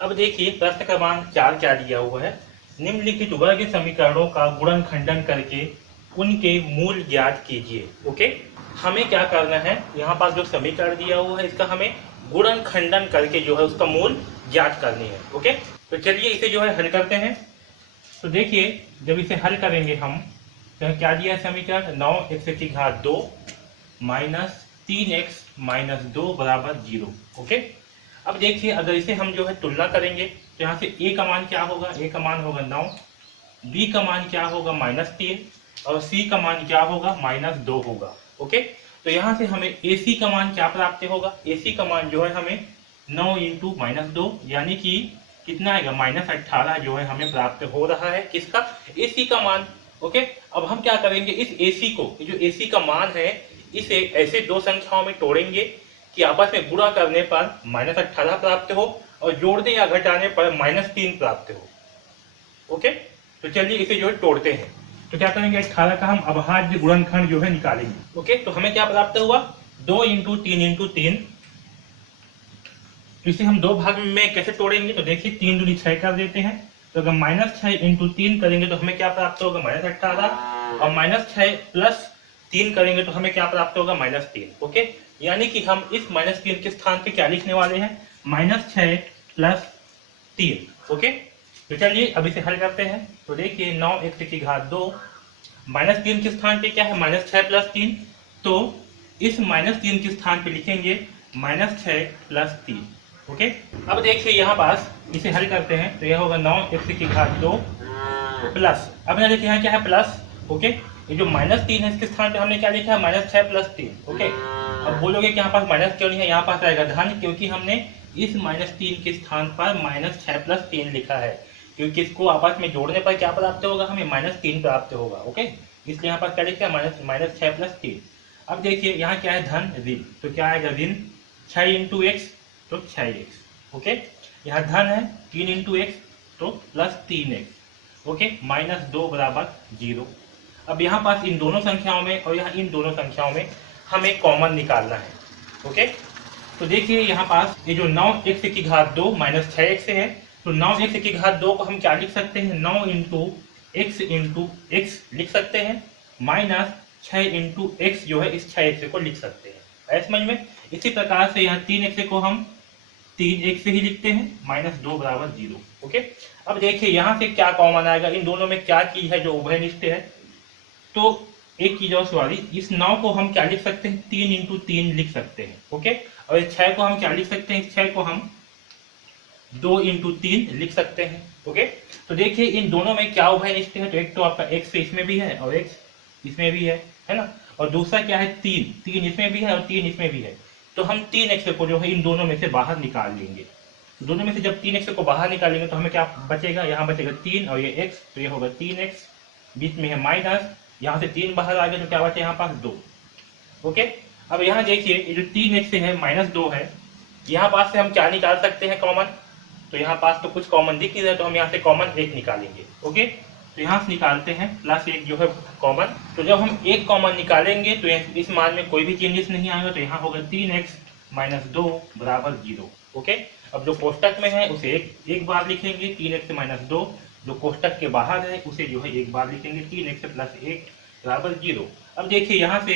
अब देखिए प्रश्न क्रमांक 4 क्या दिया हुआ है। निम्नलिखित वर्ग समीकरणों का गुणनखंडन करके उनके मूल ज्ञात कीजिए। ओके, हमें क्या करना है, यहाँ पास जो समीकरण दिया हुआ है इसका हमें गुणनखंडन करके जो है उसका मूल ज्ञात करनी है। ओके, तो चलिए इसे जो है हल करते हैं। तो देखिए जब इसे हल करेंगे हम तो क्या दिया है समीकरण 9x की घात 2 माइनस 3x माइनस 2 बराबर 0। ओके, अब देखिए अगर इसे हम जो है तुलना करेंगे तो यहाँ से a का मान क्या होगा, a का मान होगा 9, b का मान क्या होगा -3 और c का मान क्या होगा -2 होगा। ओके, तो यहाँ से हमें ac का मान क्या प्राप्त होगा, ac का मान जो है हमें 9 इंटू -2 यानी कि कितना आएगा -18 जो है हमें प्राप्त हो रहा है। किसका, ac का मान। ओके, अब हम क्या करेंगे, इस ac को, जो ac का मान है इसे ऐसे दो संख्याओं में तोड़ेंगे कि आपस में गुणा करने पर -18 प्राप्त हो और जोड़ने या घटाने पर -3 प्राप्त हो। ओके, तो चलिए इसे जो है तोड़ते हैं। तो क्या करेंगे, 18 का हम अभाज्य गुणनखंड जो है निकालेंगे। ओके, तो हमें क्या प्राप्त हुआ, 2 इंटू 3 इंटू 3। तो इसे हम दो भाग में कैसे तोड़ेंगे, तो देखिए 3 दूनी 6 कर देते हैं। तो अगर -6 इंटू 3 करेंगे तो हमें क्या प्राप्त होगा -18 और -6 प्लस 3 करेंगे तो हमें क्या प्राप्त होगा -3। ओके, यानी कि हम इस -3 के स्थान पे क्या लिखने वाले हैं, -6 प्लस 3। ओके, तो चलिए अब इसे हल करते हैं। तो देखिए 9x की घात 2 -3 के स्थान पे क्या है -6 प्लस 3, तो इस -3 के स्थान पे लिखेंगे -6 प्लस 3। ओके, अब देखिए यहाँ पास इसे हल करते हैं तो यह होगा 9x की घात 2 प्लस, अब यहाँ देखिए यहाँ क्या है प्लस। ओके, ये जो -3 है इसके स्थान पे हमने क्या लिखा है -6 प्लस 3। ओके, अब बोलोगे कि यहाँ पास माइनस क्यों नहीं है, यहाँ पास आएगा धन, क्योंकि हमने इस -3 के स्थान पर -6 प्लस 3 लिखा है, क्योंकि इसको आपस में जोड़ने पर क्या प्राप्त होगा, हमें -3 प्राप्त होगा। ओके, इसलिए यहाँ पर क्या लिखा है -6 प्लस 3। अब देखिए यहाँ क्या है धन ऋण, तो क्या आएगा ऋण 6 इंटू एक्स तो 6x। ओके, यहाँ धन है 3 इंटू एक्स तो प्लस 3x। ओके, -2 बराबर 0। अब यहाँ पास इन दोनों संख्याओं में और यहाँ इन दोनों संख्याओं में हमें कॉमन निकालना है। ओके, तो देखिए यहाँ पास ये जो 9x की घात 2 माइनस 6x है, तो 9x की घात 2 को हम क्या लिख सकते हैं, 9 इंटू एक्स लिख सकते हैं, माइनस 6 इंटू एक्स जो है इस 6x को लिख सकते हैं। है समझ में। इसी प्रकार से यहाँ 3x को हम 3x ही लिखते हैं, -2 बराबर 0। ओके, अब देखिए यहाँ से क्या कॉमन आएगा, इन दोनों में क्या चीज है जो उभयनिष्ठ है, तो एक चीज और सवारी, इस 9 को हम क्या लिख सकते हैं, 3 इंटू 3 लिख सकते हैं। ओके, और इस 6 को हम क्या लिख सकते हैं, इस 6 को हम 2 इंटू 3 लिख सकते हैं। ओके, तो देखिए इन दोनों में क्या उभयनिष्ठ है, तो एक तो आपका x इसमें भी है और x इसमें भी है ना, और दूसरा क्या है 3 इसमें भी है और 3 इसमें भी है, तो हम 3x को जो है इन दोनों में से बाहर निकाल लेंगे। तो दोनों में से जब 3x को बाहर निकालेंगे तो हमें क्या बचेगा, यहाँ बचेगा 3 और ये x, तो ये होगा 3x, बीच में है माइनस, यहाँ से 3 बाहर आ गया तो क्या बचे यहाँ पास 2। ओके, अब यहाँ देखिए ये जो 3x है -2 है, यहाँ पास से हम क्या निकाल सकते हैं कॉमन, तो यहाँ पास तो कुछ कॉमन दिख नहीं रहा, तो हम यहाँ से कॉमन 1 निकालेंगे। ओके, तो यहाँ से निकालते हैं +1 जो है कॉमन, तो जब हम 1 कॉमन निकालेंगे तो इस मान में कोई भी चेंजेस नहीं आएगा, तो यहाँ होगा 3x - 2 बराबर 0। ओके, अब जो कोष्टक में है उसे एक बार लिखेंगे, 3x - 2, जो कोष्टक के बाहर है उसे जो है एक बार लिखेंगे, 3x + 1 बराबर 0। अब देखिए यहाँ से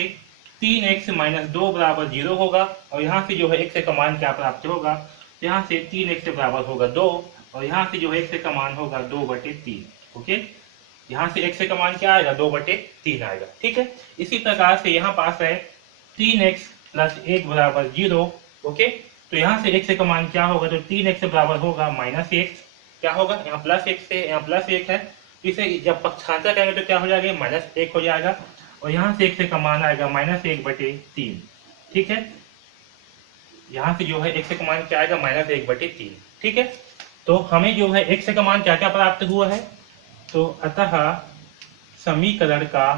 3x - 2 बराबर 0 होगा, और यहाँ से जो है x का मान क्या प्राप्त होगा, यहाँ से 3x बराबर होगा 2, और यहाँ से जो है x का मान होगा 2/3। ओके, यहाँ से x का मान क्या आएगा, 2/3 आएगा। ठीक है, इसी प्रकार से यहाँ पास है 3x + 1 बराबर 0। ओके, तो यहाँ से x का मान क्या होगा, तो 3x बराबर होगा -1, क्या होगा, यहाँ +x है, यहाँ +1 है, इसे जब पक्षांतर करेंगे तो क्या हो जाएगा, -1 हो जाएगा, और यहाँ से x का मान आएगा -1/3। ठीक है, यहाँ से जो है x का मान क्या आएगा, -1/3। ठीक है, तो हमें जो है x का मान क्या क्या प्राप्त हुआ है, तो अतः समीकरण का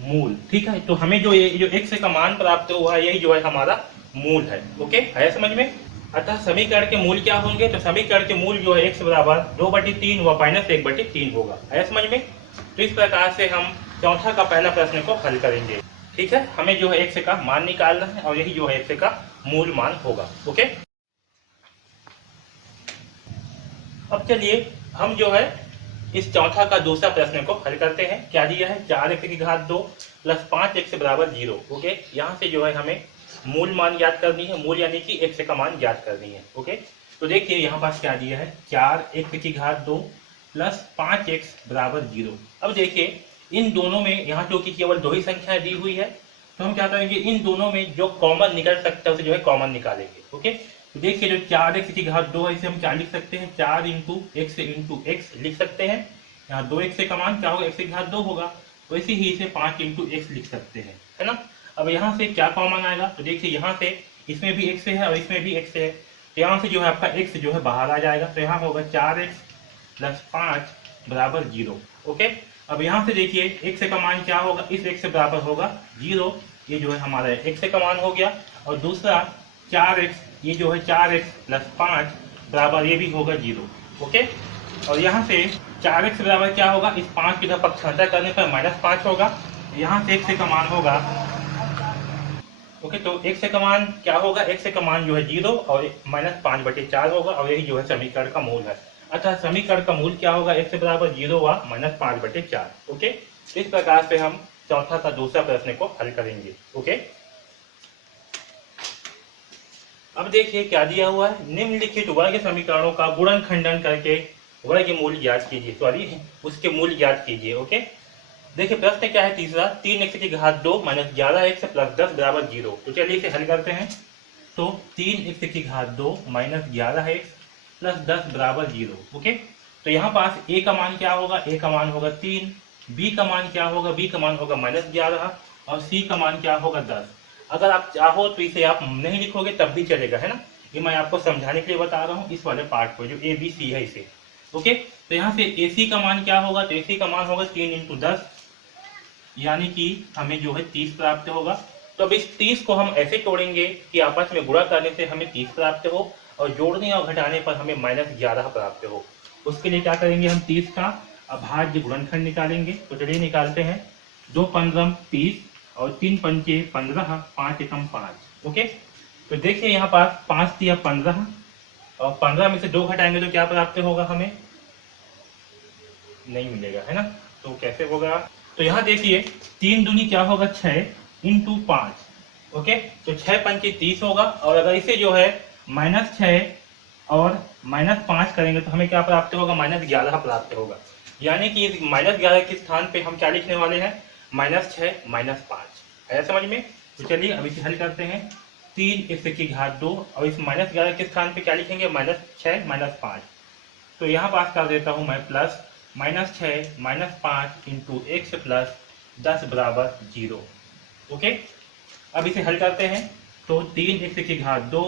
मूल। ठीक है, तो हमें जो ये जो x का मान प्राप्त हुआ है यही जो है हमारा मूल है। ओके, है समझ में। अतः समीकरण के मूल क्या होंगे, तो समीकरण के मूल जो है x बराबर 2/3 व -1/3 होगा। है समझ में। तो इस प्रकार से हम चौथा का पहला प्रश्न को हल करेंगे। ठीक है, हमें जो है x का मान निकालना है और यही जो है x का मूल मान होगा। ओके, अब चलिए हम जो है इस चौथा का दूसरा प्रश्न को हल करते हैं। क्या दिया है, 4x की घात 2 प्लस 5x बराबर 0। ओके, यहाँ से जो है हमें मूल मान याद करनी है, मूल यानी कि x का मान याद करनी है। ओके, तो देखिए यहाँ पास क्या दिया है, 4x की घात 2 प्लस 5x बराबर 0। अब देखिए इन दोनों में यहाँ जो कि केवल दो ही संख्याएं दी हुई है, तो हम क्या करेंगे, इन दोनों में जो कॉमन निकल सकता है उसे जो है कॉमन निकालेंगे। ओके, तो देखिए जो 4x की घात 2 है इसे हम क्या लिख सकते हैं, 4 इंटू एक्स लिख सकते हैं। यहाँ 2x का मान क्या होगा, x की घात 2 होगा, वैसे ही इसे 5 इंटू एक्स लिख सकते हैं, है ना। अब यहाँ से क्या कॉमन आएगा, तो देखिए यहाँ से इसमें भी x है और इसमें भी x है, तो यहाँ से जो है आपका x जो है बाहर आ जाएगा, तो यहाँ होगा 4x प्लस 5 बराबर 0। ओके, अब यहाँ से देखिए x का मान क्या होगा, इस x से बराबर होगा 0, ये जो है हमारा x का मान हो गया। और दूसरा 4x, ये जो है 4x प्लस 5 बराबर ये भी होगा 0। ओके, और यहाँ से 4x बराबर क्या होगा, इस 5 की तरफ पक्षांतर करने पर -5 होगा, यहाँ से x का मान होगा। ओके, तो x का मान क्या होगा, x का मान जो है 0 और -5/4 होगा, और यही जो है समीकरण का मूल है। अतः समीकरण का मूल क्या होगा, x बराबर 0 व -5/4। ओके, इस प्रकार से हम चौथा का दूसरा प्रश्न को हल करेंगे। ओके, अब देखिए क्या दिया हुआ है, निम्नलिखित वर्ग समीकरणों का गुणन खंडन करके वर्ग मूल ज्ञात कीजिए, सॉरी उसके मूल ज्ञात कीजिए। ओके, देखिए प्रश्न क्या है तीसरा, 3x की घात 2 माइनस 11x प्लस 10 बराबर 0। तो चलिए इसे हल करते हैं। तो 3x की घात 2 माइनस 11x प्लस 10 बराबर 0। ओके, तो यहाँ पास a का मान क्या होगा, a का मान होगा 3, b का मान क्या होगा, b का मान होगा -11 और c का मान क्या होगा 10। अगर आप चाहो तो इसे आप नहीं लिखोगे तब भी चलेगा, है ना, ये मैं आपको समझाने के लिए बता रहा हूँ इस वाले पार्ट को, जो a b c है इसे। ओके, तो यहाँ से ac का मान क्या होगा, तो ac का मान होगा 3 इंटू 10, यानी कि हमें जो है 30 प्राप्त होगा। तो अब इस 30 को हम ऐसे तोड़ेंगे कि आपस में गुणा करने से हमें 30 प्राप्त हो और जोड़ने और घटाने पर हमें -11 प्राप्त हो। उसके लिए क्या करेंगे, हम 30 का अभाज्य गुणनखंड निकालेंगे। तो चलिए निकालते हैं, 2 पंद्रह 30 और 3 पंचे 15, 5 एकम 5। ओके, तो देखिए यहाँ पास 5 दिया 15 और 15 में से 2 घटाएंगे तो क्या प्राप्त होगा, हमें नहीं मिलेगा, है ना। तो कैसे होगा, तो यहाँ देखिए 3 दूनी क्या होगा 6 इंटू 5। ओके, तो 6 पंचे 30 होगा, और अगर इसे जो है -6 और -5 करेंगे तो हमें क्या प्राप्त होगा, -11 प्राप्त होगा। यानी कि इस -11 के स्थान पे हम क्या लिखने वाले हैं, -6 -5। है समझ में। तो चलिए अब इसे हल करते हैं। 3x की घात 2 और इस -11 के स्थान पे क्या लिखेंगे, -6 -5। तो यहाँ पास कर देता हूँ मैं प्लस -6 -5 इंटू एक्स प्लस 10 बराबर 0। ओके, अब इसे हल करते हैं। तो 3x की घात 2,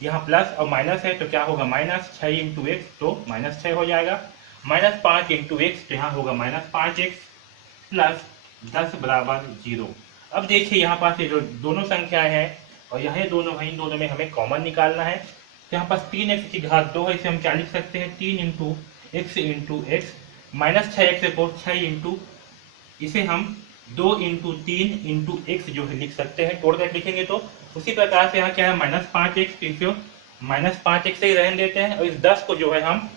यहाँ प्लस और माइनस है तो क्या होगा, -6 इंटू एक्स, तो -6 हो जाएगा। -5 इंटू एक्स, तो यहाँ होगा -5x प्लस 10 बराबर 0। अब देखिए यहाँ पास ये जो दोनों संख्याएं हैं और यहाँ दोनों हैं, इन दोनों में हमें कॉमन निकालना है। तो यहाँ पास 3x की घात 2 है, इसे हम क्या लिख सकते हैं, 3 इंटू एक्स -6x को 6 इंटू, इसे हम 2 इंटू 3 इंटू एक्स जो है लिख सकते हैं, तोड़ कर लिखेंगे तो। उसी प्रकार से यहाँ क्या है, -5x, इसे -5x से ही रहने देते हैं, और इस 10 को जो है हम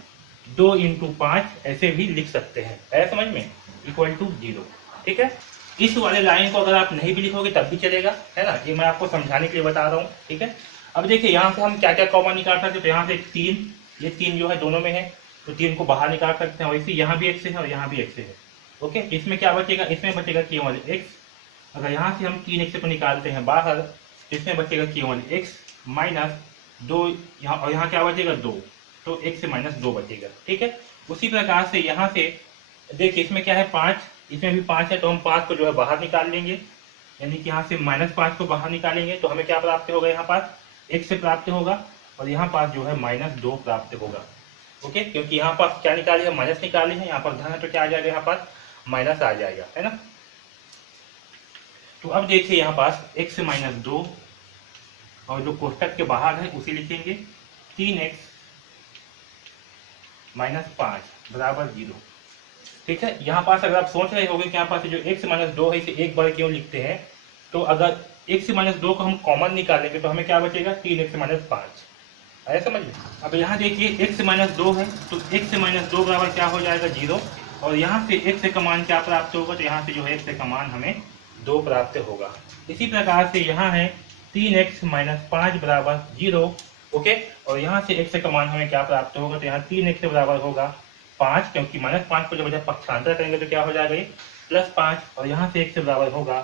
2 इंटू 5 ऐसे भी लिख सकते हैं, है समझ में, इक्वल टू 0। ठीक है, इस वाले लाइन को अगर आप नहीं भी लिखोगे तब भी चलेगा, है ना, ये मैं आपको समझाने के लिए बता रहा हूँ। ठीक है, अब देखिए यहाँ से हम क्या क्या कॉमन निकाल सकते हैं। तो यहाँ से 3, ये 3 जो है दोनों में है, तो 3 को बाहर निकाल सकते हैं, और इसी यहाँ भी एक्स है और यहाँ भी एक्स है। ओके, इसमें क्या बचेगा, इसमें बचेगा केवल एक्स। अगर यहाँ से हम 3x को निकालते हैं बाहर, तो इसमें बचेगा केवल x -2, यहाँ और यहाँ क्या बचेगा 2, तो x से -2 बचेगा। ठीक है, उसी प्रकार से यहाँ से देखिए इसमें क्या है 5, इसमें भी 5 है, तो हम 5 को जो है बाहर निकाल लेंगे, यानी कि यहाँ से -5 को बाहर निकालेंगे तो हमें क्या प्राप्त होगा, यहाँ पास x से प्राप्त होगा, और यहाँ पास जो है -2 प्राप्त होगा। ओके, क्योंकि यहाँ पास क्या निकाले हैं, माइनस निकाले हैं, यहाँ पर धन है तो क्या आ जाएगा, यहाँ पास माइनस आ जाएगा, है ना। तो अब देखिए यहाँ पास x से -2 और जो कोष्टक के बाहर है उसे लिखेंगे, 3x -5 बराबर 0। ठीक है, यहाँ पास अगर आप सोच रहे होंगे कि यहाँ पास जो x -2 है इसे एक बार क्यों लिखते हैं, तो अगर x -2 को हम कॉमन निकालेंगे तो हमें क्या बचेगा, 3x -5। आया समझ में। अब यहाँ देखिए x माइनस 2 है, तो x माइनस 2 बराबर क्या हो जाएगा 0, और यहाँ से x का मान क्या प्राप्त होगा, तो यहाँ से जो है x का मान हमें 2 प्राप्त होगा। इसी प्रकार से यहाँ है 3x माइनस 5 बराबर 0, ओके, और यहाँ से x का मान हमें क्या प्राप्त होगा, तो यहाँ 3x बराबर होगा 5, क्योंकि माइनस 5 को जब पक्षांतर करेंगे तो क्या हो जाएगा ये प्लस 5, और यहाँ से x बराबर होगा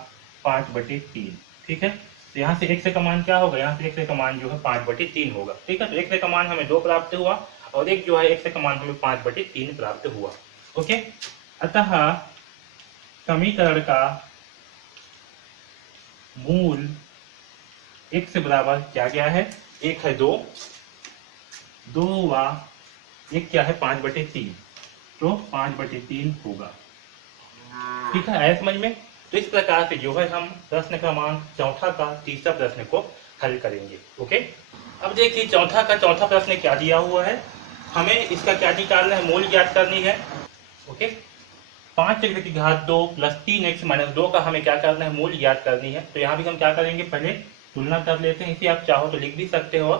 5/3, ठीक है। तो यहाँ से x का मान क्या होगा, यहाँ से x का मान जो है 5/3 होगा, ठीक है। तो x का मान हमें 2 प्राप्त हुआ, और एक जो है x का मान हमें 5/3 प्राप्त हुआ, ओके। अतः समीकरण का मूल x बराबर क्या क्या है, एक है 2, 2 व एक क्या है 5/3, तो 5/3 होगा, ठीक है। आया समझ में। तो इस प्रकार से जो है हम प्रश्न क्रमांक चौथा का तीसरा प्रश्न को हल करेंगे, ओके। अब देखिए चौथा प्रश्न क्या दिया हुआ है, हमें इसका क्या निकालना है, मूल ज्ञात करनी है, ओके। 5x की घात 2 प्लस 3x माइनस 2 का हमें क्या करना है, मूल ज्ञात करनी है। तो यहाँ भी हम क्या करेंगे, पहले तुलना कर लेते हैं। इसे आप चाहो तो लिख भी सकते हो,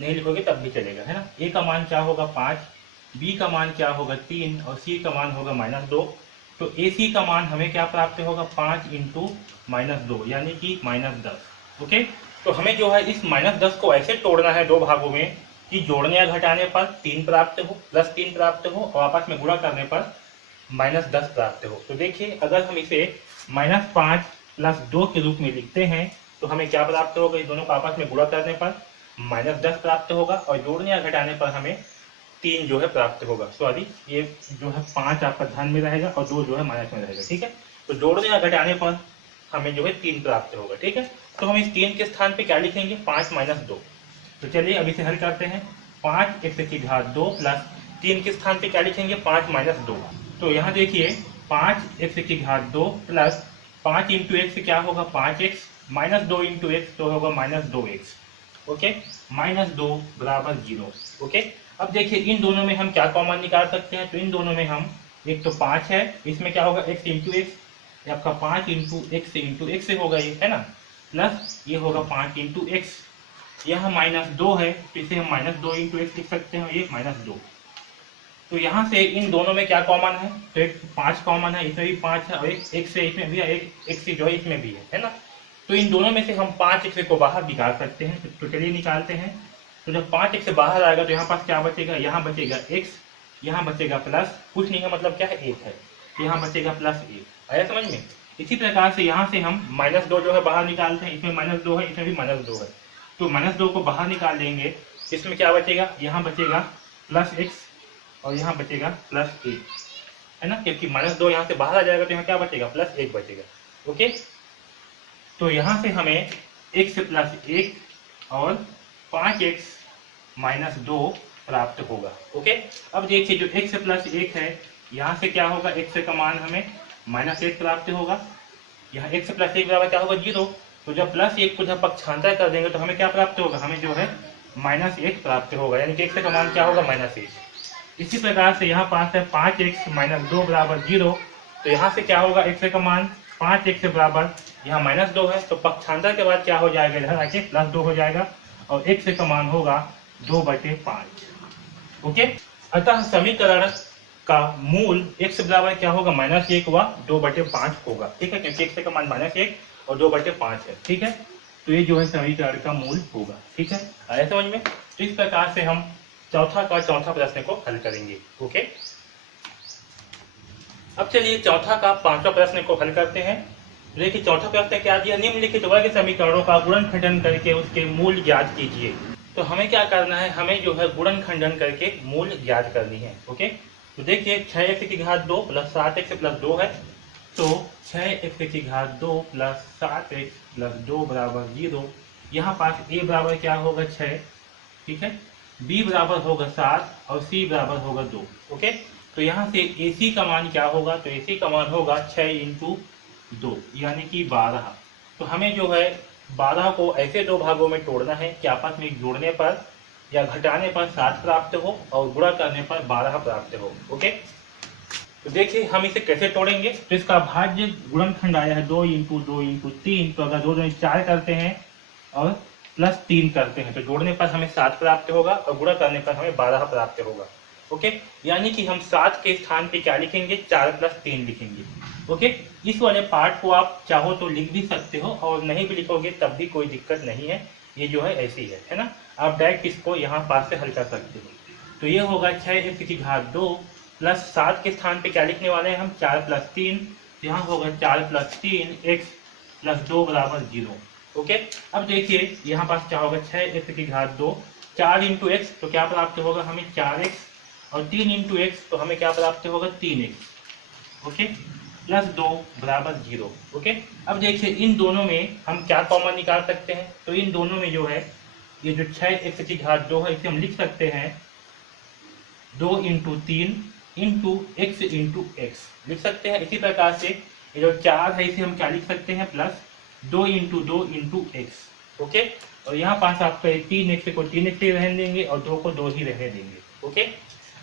नहीं लिखोगे तब भी चलेगा, है ना। a का मान क्या होगा 5, b का मान क्या होगा 3, और c का मान होगा -2। तो AC का मान हमें क्या प्राप्त होगा, 5 × -2 यानी कि -10, ओके। तो हमें जो है इस -10 को ऐसे तोड़ना है दो भागों में कि जोड़ने या घटाने पर 3 प्राप्त हो, +3 प्राप्त हो, और आपस में गुणा करने पर -10 प्राप्त हो। तो देखिए अगर हम इसे -5 + 2 के रूप में लिखते हैं तो हमें क्या प्राप्त होगा, इस दोनों को आपस में गुणा करने पर -10 प्राप्त होगा, और जोड़ने या घटाने पर हमें 3 जो है प्राप्त होगा। सॉरी, ये जो है 5 आपका ध्यान में रहेगा और 2 जो है माइनस में रहेगा, ठीक है। तो जोड़ने या घटाने पर हमें जो है 3 प्राप्त होगा, ठीक है। तो हम इस 3 के स्थान पे क्या लिखेंगे, 5 - 2। तो चलिए अब इसे हल करते हैं। 5x की घात 2 प्लस 3 के स्थान पे क्या लिखेंगे, 5 - 2। तो यहाँ देखिए 5x की घात 2 प्लस 5 × x क्या होगा 5x, -2 × x तो होगा -2x, ओके। -2 बराबर 0, ओके। अब देखिए इन दोनों में हम क्या कॉमन निकाल सकते हैं, तो इन दोनों में हम, एक तो 5 है, इसमें क्या होगा x × x, ये आपका 5 × x होगा, ये है ना, प्लस ये होगा 5 × x, यहाँ -2 है तो इसे हम -2 × x लिख सकते हैं, ये -2। तो यहाँ से इन दोनों में क्या कॉमन है, तो एक 5 कॉमन है, इसमें भी 5 है, और एक x से इसमें भी है, एक x से जो है इसमें भी है ना। तो इन दोनों में से हम 5x को बाहर निकाल सकते हैं। तो चलिए निकालते हैं। तो जब 5x से बाहर आएगा तो यहाँ पास क्या बचेगा, यहाँ बचेगा x, यहाँ बचेगा प्लस, कुछ नहीं है मतलब क्या है 1 है, यहाँ बचेगा +1। आया समझ में। इसी प्रकार से यहाँ से हम -2 जो है बाहर निकालते हैं, इसमें -2 है, इसमें भी -2 है, तो -2 को बाहर निकाल देंगे, इसमें क्या बचेगा, यहाँ बचेगा +x और यहाँ बचेगा +1, है ना, क्योंकि -2 यहाँ से बाहर आ जाएगा तो यहाँ क्या बचेगा, +1 बचेगा, ओके। तो यहाँ से हमें x + 1 और 5x - 2 प्राप्त होगा, ओके। अब देखिए जो x + 1 है, यहाँ से क्या होगा, x का मान हमें -1 प्राप्त होगा, यहाँ x + 1 बराबर क्या होगा 0। तो जब +1 को जब पक्षांतर कर देंगे तो हमें क्या प्राप्त होगा, हमें जो है -1 प्राप्त होगा, यानी कि x का मान क्या होगा -1। इसी प्रकार से यहाँ पास है 5x - 2 बराबर 0। तो यहाँ से क्या होगा, x का मान 5x बराबर, यहाँ -2 है, तो पक्षांतर के बाद क्या हो जाएगा, इधर आके +2 हो जाएगा, और x का मान होगा 2/5, ओके। अतः समीकरण का मूल x बराबर क्या होगा, -1 व 2/5 होगा, ठीक है, क्योंकि x का मान -1 और 2/5 है, ठीक है। तो ये जो है समीकरण का मूल होगा, ठीक है। आया समझ में। तो इस प्रकार से हम चौथा प्रश्न को हल करेंगे, ओके। अब चलिए चौथा का पांचवा प्रश्न को हल करते हैं। देखिए चौथा प्रश्न क्या दिया, निम्नलिखित वर्ग समीकरणों का गुणनखंडन करके उसके मूल ज्ञात कीजिए। तो हमें क्या करना है, हमें जो है गुणनखंडन करके मूल ज्ञात करनी है, ओके। तो देखिए 6x की घात 2 प्लस 7x प्लस 2 है, तो 6x की घात 2 प्लस 7x प्लस 2 बराबर 0। यहाँ पास a बराबर क्या होगा 6, ठीक है, b बराबर होगा 7 और c बराबर होगा 2, ओके। तो यहाँ से AC का मान क्या होगा, तो AC का मान होगा 6 × 2 यानी कि 12। तो हमें जो है 12 को ऐसे दो भागों में तोड़ना है कि आपस में जोड़ने पर या घटाने पर 7 प्राप्त हो और गुणा करने पर 12 प्राप्त हो, ओके। तो देखिए हम इसे कैसे तोड़ेंगे। तो इसका भाज्य गुणनखंड आया है 2 × 2 × 3। तो अगर 2 × 4 करते हैं और प्लस 3 करते हैं तो जोड़ने पर हमें 7 प्राप्त होगा और गुणा करने पर हमें 12 प्राप्त होगा। ओके, यानी कि हम 7 के स्थान पे क्या लिखेंगे, 4 प्लस 3 लिखेंगे। ओके, इस वाले पार्ट को आप चाहो तो लिख भी सकते हो और नहीं भी लिखोगे तब भी कोई दिक्कत नहीं है, ये जो है ऐसी है ना। आप डायरेक्ट इसको यहाँ पास से हल कर सकते हो। तो ये होगा 6x की घात 2 प्लस 7 के स्थान पे क्या लिखने वाले हैं हम, 4 प्लस 3, यहाँ होगा 4 प्लस 3 x प्लस 2 बराबर 0। ओके, अब देखिए यहाँ पास क्या होगा, 6x की घात 2, 4 इंटू एक्स तो क्या प्राप्त होगा हमें 4x, और 3 इंटू एक्स तो हमें क्या प्राप्त होगा 3x। ओके, प्लस 2 बराबर 0। ओके, अब देखिए इन दोनों में हम क्या कॉमन निकाल सकते हैं, तो इन दोनों में जो है ये जो 6x की घात 2 है इसे हम लिख सकते हैं 2 into 3 into X into X लिख सकते हैं। इसी प्रकार से ये जो 4 है इसे हम क्या लिख सकते हैं, plus 2 into 2 into x. Okay, और यहाँ पास आपका 3x को 3x ही रहने देंगे और 2 को 2 ही रहने देंगे। ओके,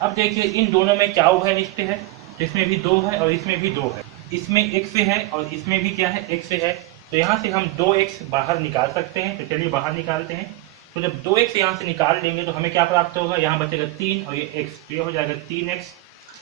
अब देखिए इन दोनों में क्या उभयनिष्ठ है, इसमें भी 2 है और इसमें भी 2 है, इसमें x है और इसमें भी क्या है x है। तो यहाँ से हम 2x बाहर निकाल सकते हैं, तो चलिए बाहर निकालते हैं। तो जब 2x यहाँ से निकाल देंगे तो हमें क्या प्राप्त होगा, यहाँ बचेगा 3 और ये x, तो ये हो जाएगा 3x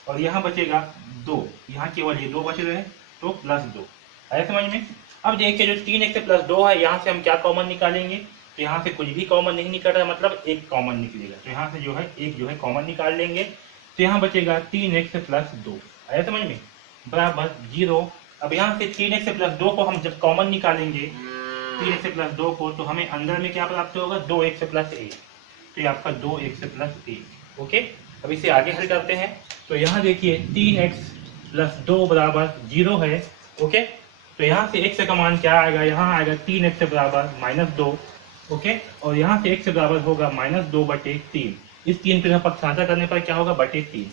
और यहाँ बचेगा 2, यहाँ केवल ये 2 बचे रहे तो प्लस 2। आया समझ में। अब देखिए जो 3x प्लस 2 है यहाँ से हम क्या कॉमन निकालेंगे, तो यहाँ से कुछ भी कॉमन नहीं निकल रहा है, मतलब एक कॉमन निकलेगा, तो यहाँ से जो है एक जो है कॉमन निकाल लेंगे, तो यहाँ बचेगा 3x प्लस 2। आया समझ में, बराबर 0। अब यहाँ से 3x प्लस 2 को हम जब कॉमन निकालेंगे 3x प्लस 2 को, तो हमें अंदर में क्या प्राप्त होगा 2x प्लस 1, तो ये आपका 2x प्लस 1। ओके, अब इसे आगे हल करते हैं। तो यहाँ देखिए 3x प्लस 2 बराबर 0 है। ओके, तो यहाँ से x का मान क्या आएगा, यहाँ आएगा 3x बराबर -2। ओके, और यहाँ से x बराबर होगा -2/3। इस 3 को पक्षांतर करने पर क्या होगा, /3।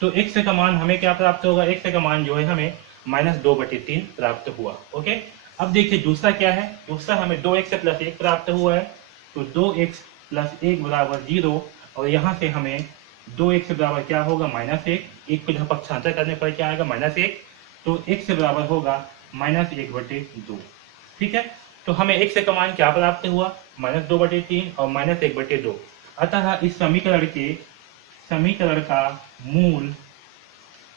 तो x का मान हमें क्या प्राप्त होगा, x का मान जो है हमें -2/3 प्राप्त हुआ। ओके, अब देखिए दूसरा क्या है, दूसरा हमें 2x प्लस 1 प्राप्त हुआ है, तो 2x प्लस 1 बराबर 0, और यहाँ से हमें 2x बराबर क्या होगा -1, एक को पक्षांतर करने पर क्या आएगा -1, तो x बराबर होगा -1/2। ठीक है, तो हमें x का मान क्या प्राप्त हुआ, -2/3 और -1/2। अतः इस समीकरण का मूल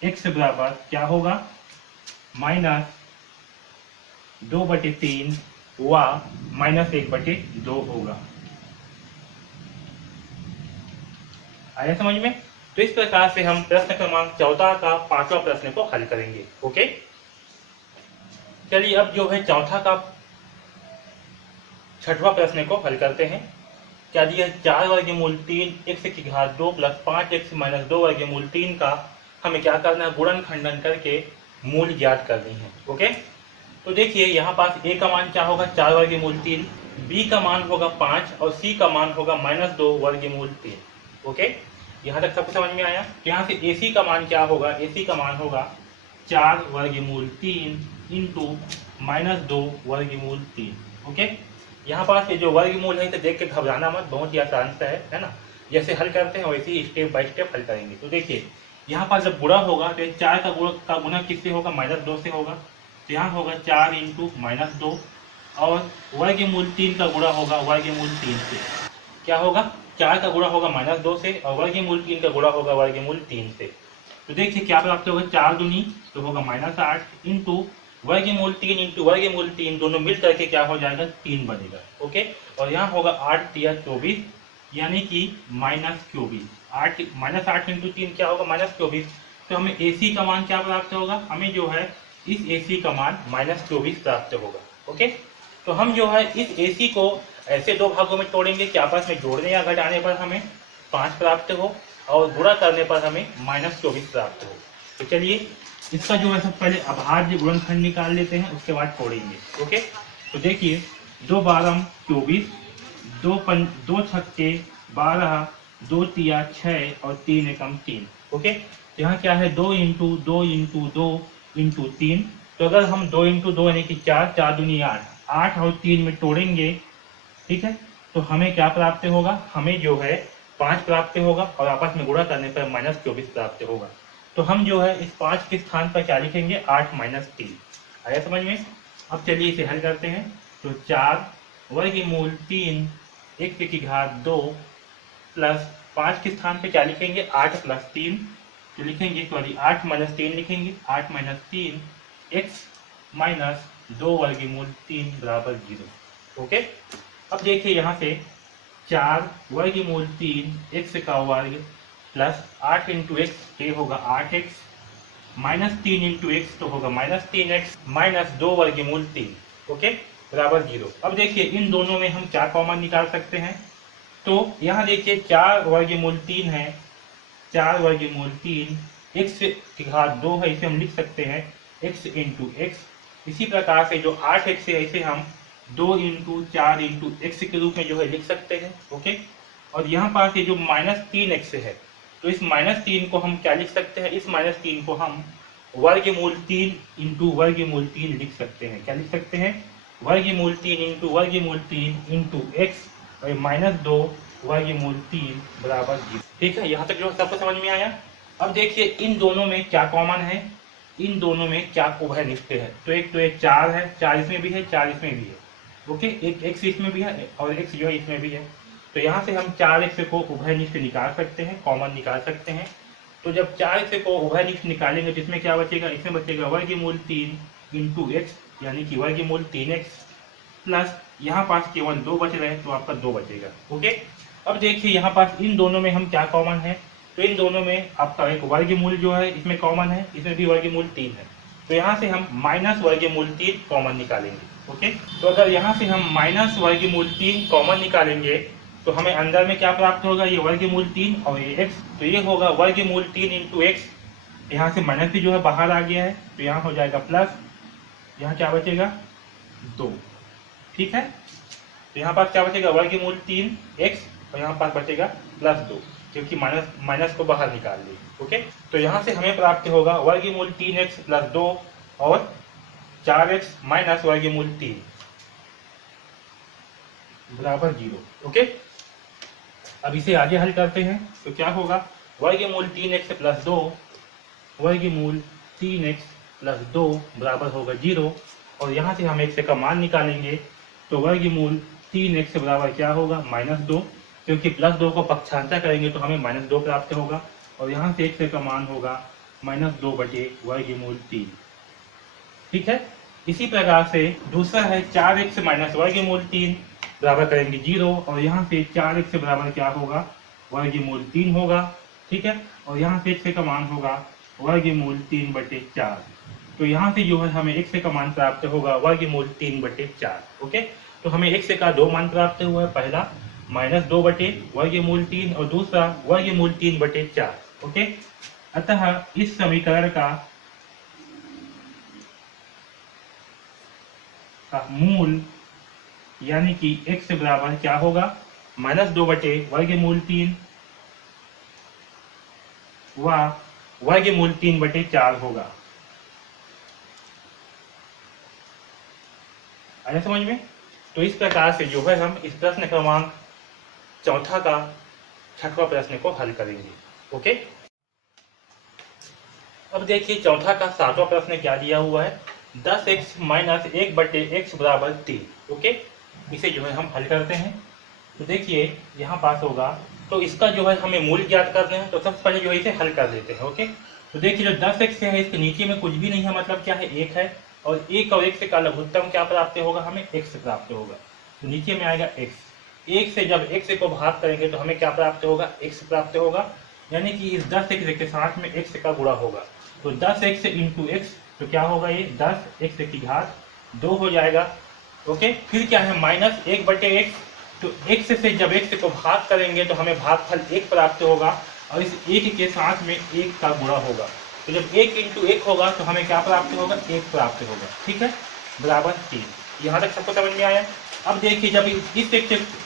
x बराबर क्या होगा, -2/3 व -1/2 होगा। आया समझ में। तो इस प्रकार से हम प्रश्न क्रमांक 14 का 5वां प्रश्न को हल करेंगे। ओके, चलिए अब जो है चौथा का 6वां प्रश्न को हल करते हैं। क्या दिया, 4 वर्गमूल 3 x की घात 2 प्लस 5x माइनस 2 वर्गमूल 3 का हमें क्या करना है, गुणन खंडन करके मूल ज्ञात करनी है। ओके, तो देखिए यहाँ पास a का मान क्या होगा, 4 वर्गमूल 3, b का मान होगा 5 और c का मान होगा -2 वर्गमूल 3। ओके, यहाँ तक सबको समझ में आया। यहाँ से ac का मान क्या होगा, ac का मान होगा 4 वर्गमूल 3 इंटू -2 वर्गमूल 3। ओके, यहाँ पास ये जो वर्गमूल है इसे देख के घबराना मत, बहुत ही आसान सा है ना। जैसे हल करते हैं वैसे ही स्टेप बाय स्टेप हल करेंगे। तो देखिए यहाँ पास जब गुणा होगा तो 4 का गुणा किससे होगा, -2 से होगा, तो यहाँ होगा 4 इंटू -2, और वर्गमूल 3 का गुणा होगा वर्गमूल 3 से। क्या होगा, 4 का गुणा होगा -2 से और वर्गमूल 3 का गुणा होगा वर्गमूल 3 से। तो देखिए क्या प्राप्त होगा, 4 दूनी तो होगा -8 इंटू वर्गमूल 3 इंटू वर्गमूल 3, दोनों मिल करके क्या हो जाएगा 3 बनेगा। ओके, और यहाँ होगा 8 × 24 यानी कि -24। 8 इंटू 3 क्या होगा, -24। तो हमें AC का मान क्या प्राप्त होगा, हमें जो है इस AC का मान -24 प्राप्त होगा। ओके, तो हम जो है इस AC को ऐसे दो भागों में तोड़ेंगे कि आपस में जोड़ने या घटाने पर हमें 5 प्राप्त हो और गुणा करने पर हमें -24 प्राप्त हो। तो चलिए इसका जो है सबसे पहले अभाज्य गुणनखंड निकाल लेते हैं, उसके बाद तोड़ेंगे। ओके, तो देखिए 2 12 24, 2 छक्के 12, 2 तिया 6 और 3 एकम 3। ओके, यहाँ क्या है 2 इंटू 2 इंटू 2 इंटू 3। तो अगर हम 2 इंटू 2 यानी कि 4, 4 दूनी 8, 8 और 3 में तोड़ेंगे, ठीक है, तो हमें क्या प्राप्त होगा, हमें जो है 5 प्राप्त होगा और आपस में गुणा करने पर -24 प्राप्त होगा। तो हम जो है इस 5 के स्थान पर क्या लिखेंगे, 8 - 3। आया समझ में। अब चलिए इसे हल करते हैं। तो 4 वर्गमूल 3 एक्स की घात 2 प्लस 5 के स्थान पे क्या लिखेंगे 8 प्लस 3, तो लिखेंगे सॉरी 8 माइनस 3 लिखेंगे, 8 माइनस 3 एक्स माइनस 2 वर्गमूल 3 बराबर 0। ओके, अब देखिए यहाँ से 4 वर्गमूल 3 एक्स का वर्ग प्लस 8 इंटू एक्स ये होगा 8x माइनस 3 इंटू एक्स तो होगा माइनस 3x माइनस 2 वर्गमूल 3 ओके बराबर 0। अब देखिए इन दोनों में हम क्या कॉमन निकाल सकते हैं, तो यहाँ देखिए 4 वर्गमूल 3 है, 4 वर्गमूल 3 x की घात 2 है, इसे हम लिख सकते हैं x इंटू एक्स। इसी प्रकार से जो 8x है इसे हम 2 इंटू 4 इंटू एक्स के रूप में जो है लिख सकते हैं। ओके, और यहाँ पास ये जो माइनस 3x है तो इस माइनस 3 को हम क्या लिख सकते हैं, इस माइनस 3 को हम वर्गमूल 3 इंटू वर्गमूल 3 लिख सकते हैं। क्या लिख सकते हैं, वर्गमूल 3 इंटू वर्गमूल 3 इंटू एक्स और माइनस 2 वर्गमूल 3 बराबर 0। ठीक है, यहाँ तक जो सबको समझ में आया। अब देखिए इन दोनों में क्या कॉमन है, इन दोनों में क्या उभयनिष्ठ है, तो एक 4 है, 4 इसमें भी है, 4 इसमें भी है। ओके, एक एक्स इसमें भी है और एक्स जो है इसमें भी है, तो यहाँ से हम 4x को उभयनिष्ठ निकाल सकते हैं, कॉमन निकाल सकते हैं। तो जब 4x को उभयनिष्ठ निकालेंगे तो इसमें क्या बचेगा, इसमें बचेगा वर्गमूल 3 इंटू एक्स यानी कि वर्गमूल 3x प्लस यहाँ पास केवल 2 बच रहे हैं तो आपका 2 बचेगा। ओके, अब देखिए यहाँ पास इन दोनों में हम क्या कॉमन है, तो इन दोनों में आपका एक वर्गमूल जो है इसमें कॉमन है, इसमें भी वर्गमूल 3 है, तो यहाँ से हम माइनस वर्गमूल 3 कॉमन निकालेंगे। ओके, तो अगर यहाँ से हम माइनस वर्गमूल 3 कॉमन निकालेंगे तो हमें अंदर में क्या प्राप्त होगा, ये वर्गमूल 3 और ये x, तो ये होगा वर्गमूल 3 इंटू एक्स। यहाँ से माइनस भी जो है बाहर आ गया है तो यहाँ हो जाएगा प्लस, यहाँ क्या बचेगा 2। ठीक है, तो यहाँ पास क्या बचेगा वर्गमूल 3x और यहाँ पास बचेगा प्लस 2 क्योंकि माइनस को बाहर निकाल ली। ओके, तो यहाँ से हमें प्राप्त होगा वर्गमूल 3x प्लस 2 और 4x माइनस वर्गमूल 3 बराबर 0। ओके, अब इसे आगे हल करते हैं तो क्या होगा, वर्गमूल 3x प्लस 2 वर्गमूल 3x प्लस 2 बराबर होगा 0, और यहाँ से हम x का मान निकालेंगे तो वर्गमूल 3x बराबर क्या होगा -2, क्योंकि प्लस 2 को पक्षांतर करेंगे तो हमें -2 प्राप्त होगा, और यहाँ से x का मान होगा -2 बटे वर्गमूल 3। ठीक है, इसी प्रकार से दूसरा है 4x माइनस वर्गमूल 3 बराबर करेंगे 0, और यहाँ से 4x बराबर क्या होगा वर्गमूल 3 होगा। ठीक है, और यहाँ से x का मान होगा वर्गमूल 3 बटे 4, तो यहाँ से जो है हमें x का मान प्राप्त होगा वर्गमूल 3 बटे 4। ओके, तो हमें x का 2 मान प्राप्त हुआ है, पहला -2 बटे वर्गमूल 3 और दूसरा वर्गमूल 3 बटे 4। ओके, अतः इस समीकरण का मूल यानी कि x बराबर क्या होगा -2 बटे वर्गमूल 3 व वर्गमूल 3 बटे 4 होगा। आया समझ में? तो इस प्रकार से जो है हम इस प्रश्न क्रमांक 4 का 6वां प्रश्न को हल करेंगे। ओके, अब देखिए 4 का 7वां प्रश्न क्या दिया हुआ है, 10x माइनस 1 बटे x बराबर 3। ओके, इसे जो है हम हल करते हैं। तो देखिए यहाँ पास होगा, तो इसका जो है हमें मूल ज्ञात करते हैं, तो सबसे पहले जो है इसे हल कर देते हैं। ओके, तो देखिए जो 10x है इसके नीचे में कुछ भी नहीं है, मतलब क्या है 1 है, और 1 और 1 का लघुत्तम क्या प्राप्त होगा, हमें x प्राप्त होगा, तो नीचे में आएगा x। 1 से जब x को भाग करेंगे तो हमें क्या प्राप्त होगा, x प्राप्त होगा, यानी कि इस 10x के साथ में x का गुणा होगा, तो 10x इंटू x, तो क्या होगा ये 10x की घात 2 हो जाएगा। ओके, फिर क्या है -1 बटे x, तो x से जब x को भाग करेंगे तो हमें भागफल 1 प्राप्त होगा, और इस 1 के साथ में 1 का गुणा होगा, तो जब 1 इंटू 1 होगा तो हमें क्या प्राप्त होगा, 1 प्राप्त होगा। ठीक है, बराबर 3। यहाँ तक सबको समझ में आया। अब देखिए जब इस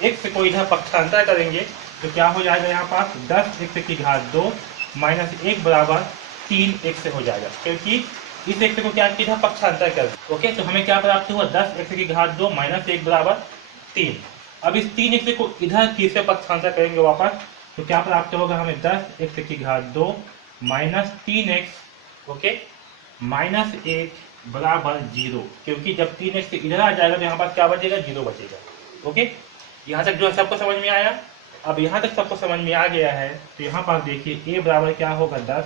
x को इधर पक्षांतर करेंगे तो क्या हो जाएगा, यहाँ पास 10x की घात 2 माइनस 1 बराबर 3x हो जाएगा, क्योंकि इस x को क्या इधर पक्षांतर कर। ओके, तो हमें क्या प्राप्त हुआ, 10x की घात 2 माइनस 1 बराबर 3। अब इस 3x को इधर तीसरे पक्षांतर करेंगे वापस, तो क्या प्राप्त होगा हमें 10x की घात 2 माइनस 3x ओके माइनस 1 बराबर 0, क्योंकि जब 3x इधर आ जाएगा तो यहाँ पास क्या बचेगा, 0 बचेगा। ओके, यहाँ तक जो है सबको समझ में आया। अब यहाँ तक सबको समझ में आ गया है तो यहाँ पर देखिए a बराबर क्या होगा 10,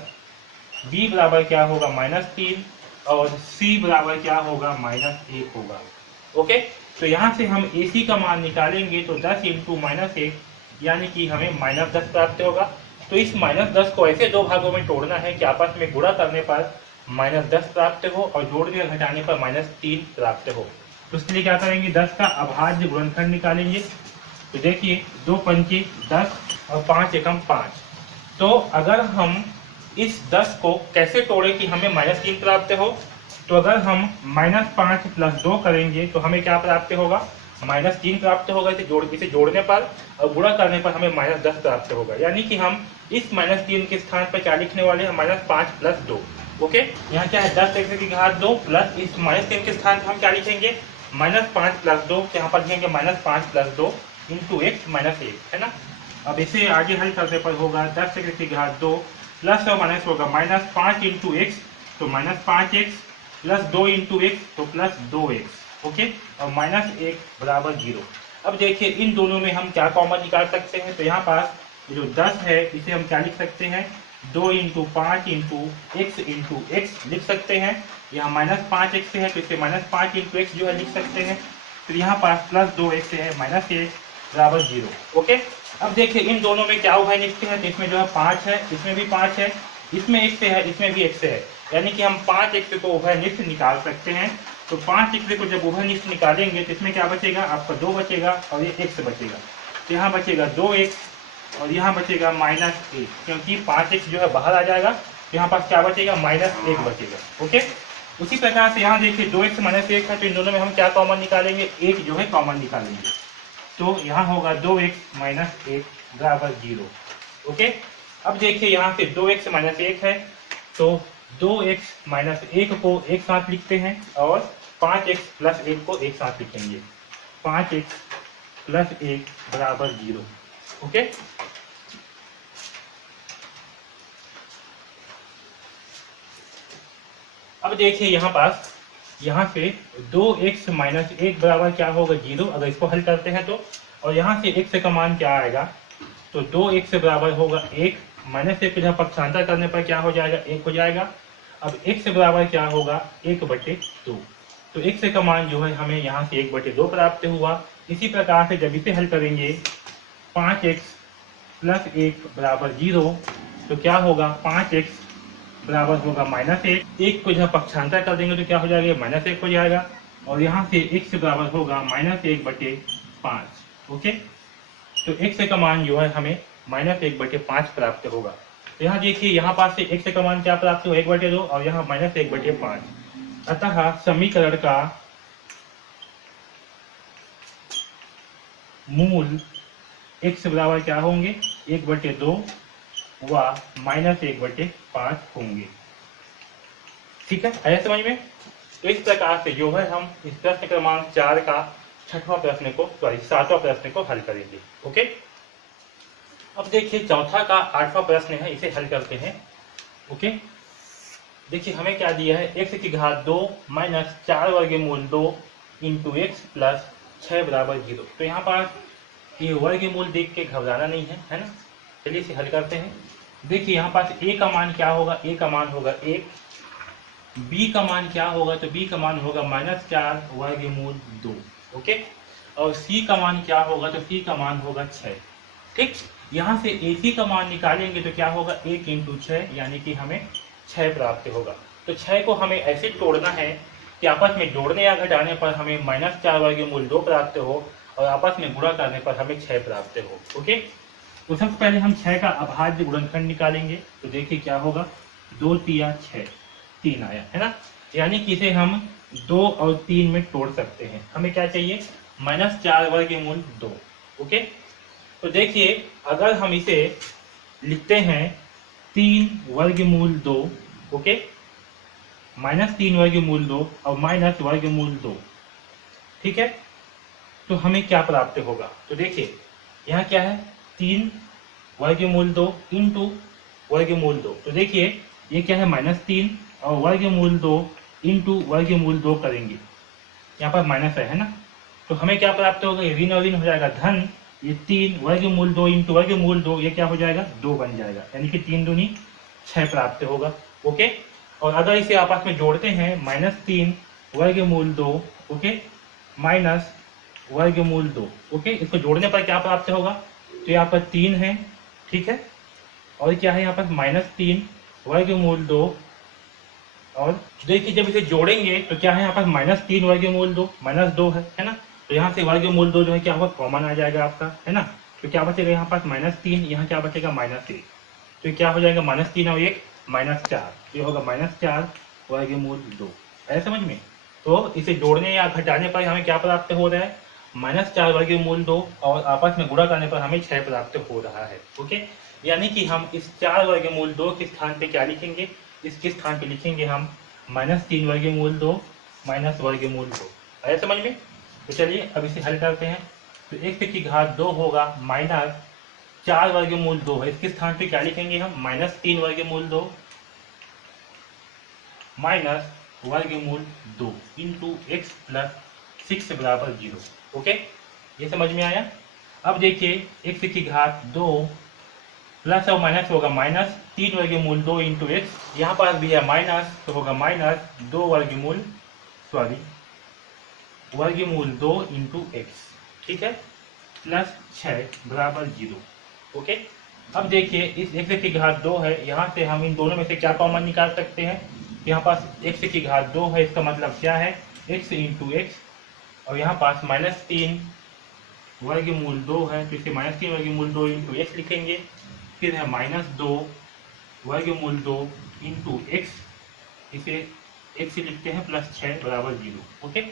b बराबर क्या होगा -3 और c बराबर क्या होगा -1 होगा। ओके, तो यहाँ से हम ac का मान निकालेंगे तो 10 इंटू -1 यानी कि हमें -10 प्राप्त होगा। तो इस -10 को ऐसे दो भागों में तोड़ना है कि आपस में गुणा करने पर -10 प्राप्त हो और जोड़ने और घटाने पर -3 प्राप्त हो। तो इसके लिए क्या करेंगे, 10 का अभाज्य गुणनखंड निकालेंगे। तो देखिए 2 पंचे 10 और 5 एकम 5। तो अगर हम इस 10 को कैसे तोड़े कि हमें -3 प्राप्त हो, तो अगर हम -5 + 2 करेंगे तो हमें क्या प्राप्त होगा, -3 प्राप्त होगा। इसे जोड़ने पर और गुणा करने पर हमें -10 प्राप्त होगा। यानी कि हम इस -3 के स्थान पर क्या लिखने वाले हैं, -5 + 2। ओके, यहाँ क्या है 10 की घात 2 प्लस इस -3 के स्थान पर हम क्या लिखेंगे, -5 + 2। यहाँ पर लिखेंगे -5 + 2 इंटू x -1, है ना। अब इसे आगे हल करने पर होगा 10 की घात 2 प्लस और माइनस होगा -5 इंटू एक्स तो -5x प्लस 2 इंटू एक्स तो +2x। ओके, और -1 बराबर 0। अब देखिए इन दोनों में हम क्या कॉमन निकाल सकते हैं। तो यहाँ पास जो 10 है इसे हम क्या लिख सकते हैं, 2 इंटू 5 इंटू x लिख सकते हैं। यहाँ -5x है तो इसे -5 इंटू x जो है लिख सकते हैं। फिर यहाँ पास +2x है -1 बराबर 0। ओके, अब देखिए इन दोनों में क्या उभय निष्ठ है, तो इसमें जो है 5 है, इसमें भी 5 है, इसमें x है, इसमें भी x है। यानी कि हम 5x को उभय निष्ठ निकाल सकते हैं। तो 5x को जब उभय निष्ठ निकालेंगे तो इसमें क्या बचेगा, आपका 2 बचेगा और ये x बचेगा। तो यहाँ बचेगा 2x और यहाँ बचेगा -1, क्योंकि 5x जो है बाहर आ जाएगा। तो यहाँ पास क्या बचेगा, -1 बचेगा। ओके, उसी प्रकार से यहाँ देखिए 2x -1 है, तो इन दोनों में हम क्या कॉमन निकालेंगे, 1 जो है कॉमन निकालेंगे। तो यहाँ होगा 2x - 1 बराबर 0। ओके, अब देखिए यहाँ से 2x - 1 है तो 2x - 1 को एक साथ लिखते हैं और 5x + 1 को एक साथ लिखेंगे। 5x + 1 बराबर 0। ओके, अब देखिए यहाँ पास यहाँ से 2x - 1 बराबर क्या होगा, 0। अगर इसको हल करते हैं तो, और यहाँ से x का मान क्या आएगा, तो 2x बराबर होगा 1 -1 को जहाँ पक्षांतर करने पर क्या हो जाएगा, 1 हो जाएगा। अब x बराबर क्या होगा, 1/2। तो x का मान जो है हमें यहाँ से 1/2 प्राप्त हुआ। इसी प्रकार से जब इसे हल करेंगे 5x + 1 बराबर 0 तो क्या होगा, 5x बराबर होगा -1। 1 को जहाँ पक्षांतर कर देंगे तो क्या हो जाएगा, -1 हो जाएगा। और यहाँ से x बराबर होगा -1/5। ओके, तो x का मान जो है हमें -1/5 प्राप्त होगा। तो यहाँ देखिए यहाँ पास से x का मान क्या प्राप्त हुआ, 1/2 और यहाँ -1/5। अतः समीकरण का मूल x बराबर क्या होंगे, 1/2 व -1/5 होंगे। ठीक है, आया समझ में। तो इस प्रकार से जो है हम इस प्रश्न क्रमांक 4 का 7वां प्रश्न को हल करेंगे। ओके, अब देखिए चौथा का 8वां प्रश्न है, इसे हल करते हैं। ओके, देखिए हमें क्या दिया है, x की घात 2 - 4 वर्गमूल 2 इंटू x प्लस 6 बराबर 0। तो यहाँ पास ये वर्गमूल देख के घबराना नहीं है, है ना। चलिए इसे हल करते हैं। देखिए यहाँ पास a का मान क्या होगा, a का मान होगा 1, b का मान क्या होगा, तो b का मान होगा -4 वर्गमूल 2। ओके, और c का मान क्या होगा, तो c का मान होगा 6। ठीक, यहाँ से ac का मान निकालेंगे तो क्या होगा, 1 इंटू 6 यानी कि हमें 6 प्राप्त होगा। तो 6 को हमें ऐसे तोड़ना है कि आपस में जोड़ने या घटाने पर हमें -4 वर्गमूल 2 प्राप्त हो और आपस में गुणा करने पर हमें 6 प्राप्त हो। ओके, तो सबसे पहले हम 6 का अभाज्य गुणनखंड निकालेंगे। तो देखिए क्या होगा, 2 तिया 6, 3 आया, है ना। यानी कि इसे हम 2 और 3 में तोड़ सकते हैं। हमें क्या चाहिए, -4 वर्गमूल 2। ओके, तो देखिए अगर हम इसे लिखते हैं 3 वर्गमूल 2, ओके, -3 वर्गमूल 2 और माइनस वर्गमूल 2, ठीक है, तो हमें क्या प्राप्त होगा। तो देखिए यहाँ क्या है, 3 वर्गमूल 2 इंटू वर्गमूल 2। तो देखिए ये क्या है, -3 और वर्गमूल 2 इंटू वर्गमूल 2 करेंगे, यहाँ पर माइनस है ना। तो तो हमें क्या प्राप्त होगा, ऋण और ऋण हो जाएगा धन, ये 3 वर्गमूल 2 इंटू वर्गमूल 2, ये क्या हो जाएगा 2 बन जाएगा, यानी कि 3 दूनी 6 प्राप्त होगा। ओके, और अगर इसे आपस में जोड़ते हैं -3 वर्गमूल 2, ओके, माइनस वर्गमूल 2, ओके, इसको जोड़ने पर क्या प्राप्त होगा, तो यहाँ पर 3 है, ठीक है, और क्या है यहाँ पर -3 वर्गमूल 2, और देखिए जब इसे जोड़ेंगे तो क्या है यहाँ पर -3 वर्गमूल 2 -2 है ना, तो यहाँ से वर्गमूल 2 जो है क्या होगा कॉमन आ जाएगा आपका, है ना, तो क्या बचेगा यहाँ पास -3, यहाँ क्या बचेगा -1, तो क्या हो जाएगा -3 और 1 -4, ये होगा -4 वर्गमूल 2। है समझ में? तो इसे जोड़ने या घटाने पर हमें क्या प्राप्त हो रहा है, -4 वर्गमूल 2, और आपस में गुणा करने पर हमें 6 प्राप्त हो रहा है। ओके, यानी कि हम इस 4 वर्गमूल 2 के स्थान पे क्या लिखेंगे, इसके स्थान पे लिखेंगे हम -3 वर्गमूल 2 माइनस वर्गमूल 2। आया समझ में? तो चलिए अब इसे हल करते हैं। तो x की घात 2 होगा -4 वर्गमूल 2 है, इसके स्थान पे क्या लिखेंगे हम, -3 वर्गमूल 2 माइनस वर्गमूल 2 इंटू एक्स प्लस 6 बराबर 0। ओके, ये समझ में आया? अब देखिए x की घात 2 प्लस और माइनस होगा -3 वर्गमूल 2 इंटू एक्स, यहाँ पास भी है माइनस, तो होगा -2 वर्गमूल 2 इंटू एक्स, ठीक है, प्लस 6 बराबर 0। ओके, अब देखिए इस x की घात 2 है, यहाँ से हम इन दोनों में से क्या कॉमन निकाल सकते हैं, यहाँ पास x की घात 2 है, इसका मतलब क्या है x इंटू एक्स, और यहाँ पास -3 वर्गमूल 2 है, तो इसे -3 वर्गमूल 2 इंटू एक्स लिखेंगे, फिर है -2 वर्गमूल 2 इंटू एक्स, इसे x लिखते हैं, प्लस 6 बराबर 0। ओके,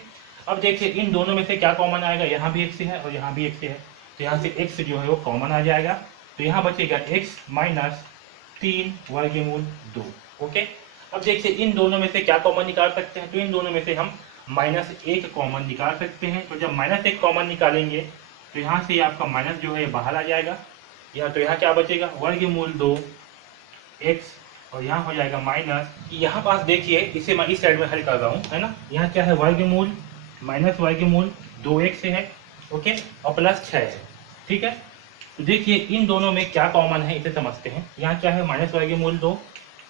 अब देखिए इन दोनों में से क्या कॉमन आएगा, यहाँ भी x है और यहाँ भी x है, तो यहाँ से x जो है वो कॉमन आ जाएगा, तो यहाँ बचेगा x -3 वर्गमूल 2। ओके, अब देखिए इन दोनों में से क्या कॉमन निकाल सकते हैं, तो इन दोनों में से हम -1 कॉमन निकाल सकते हैं। तो जब -1 कॉमन निकालेंगे तो यहाँ से आपका माइनस जो है बाहर आ जाएगा, तो यहाँ क्या बचेगा वर्गमूल 2 x, और यहाँ हो जाएगा माइनस, यहाँ पास देखिए इसे मैं इस साइड में हल कर रहा हूँ, है ना, यहाँ क्या है वर्गमूल माइनस वर्गमूल 2x है, ओके, और प्लस 6 है, ठीक है। तो देखिए इन दोनों में क्या कॉमन है इसे समझते हैं। यहाँ क्या है माइनस वर्गमूल 2,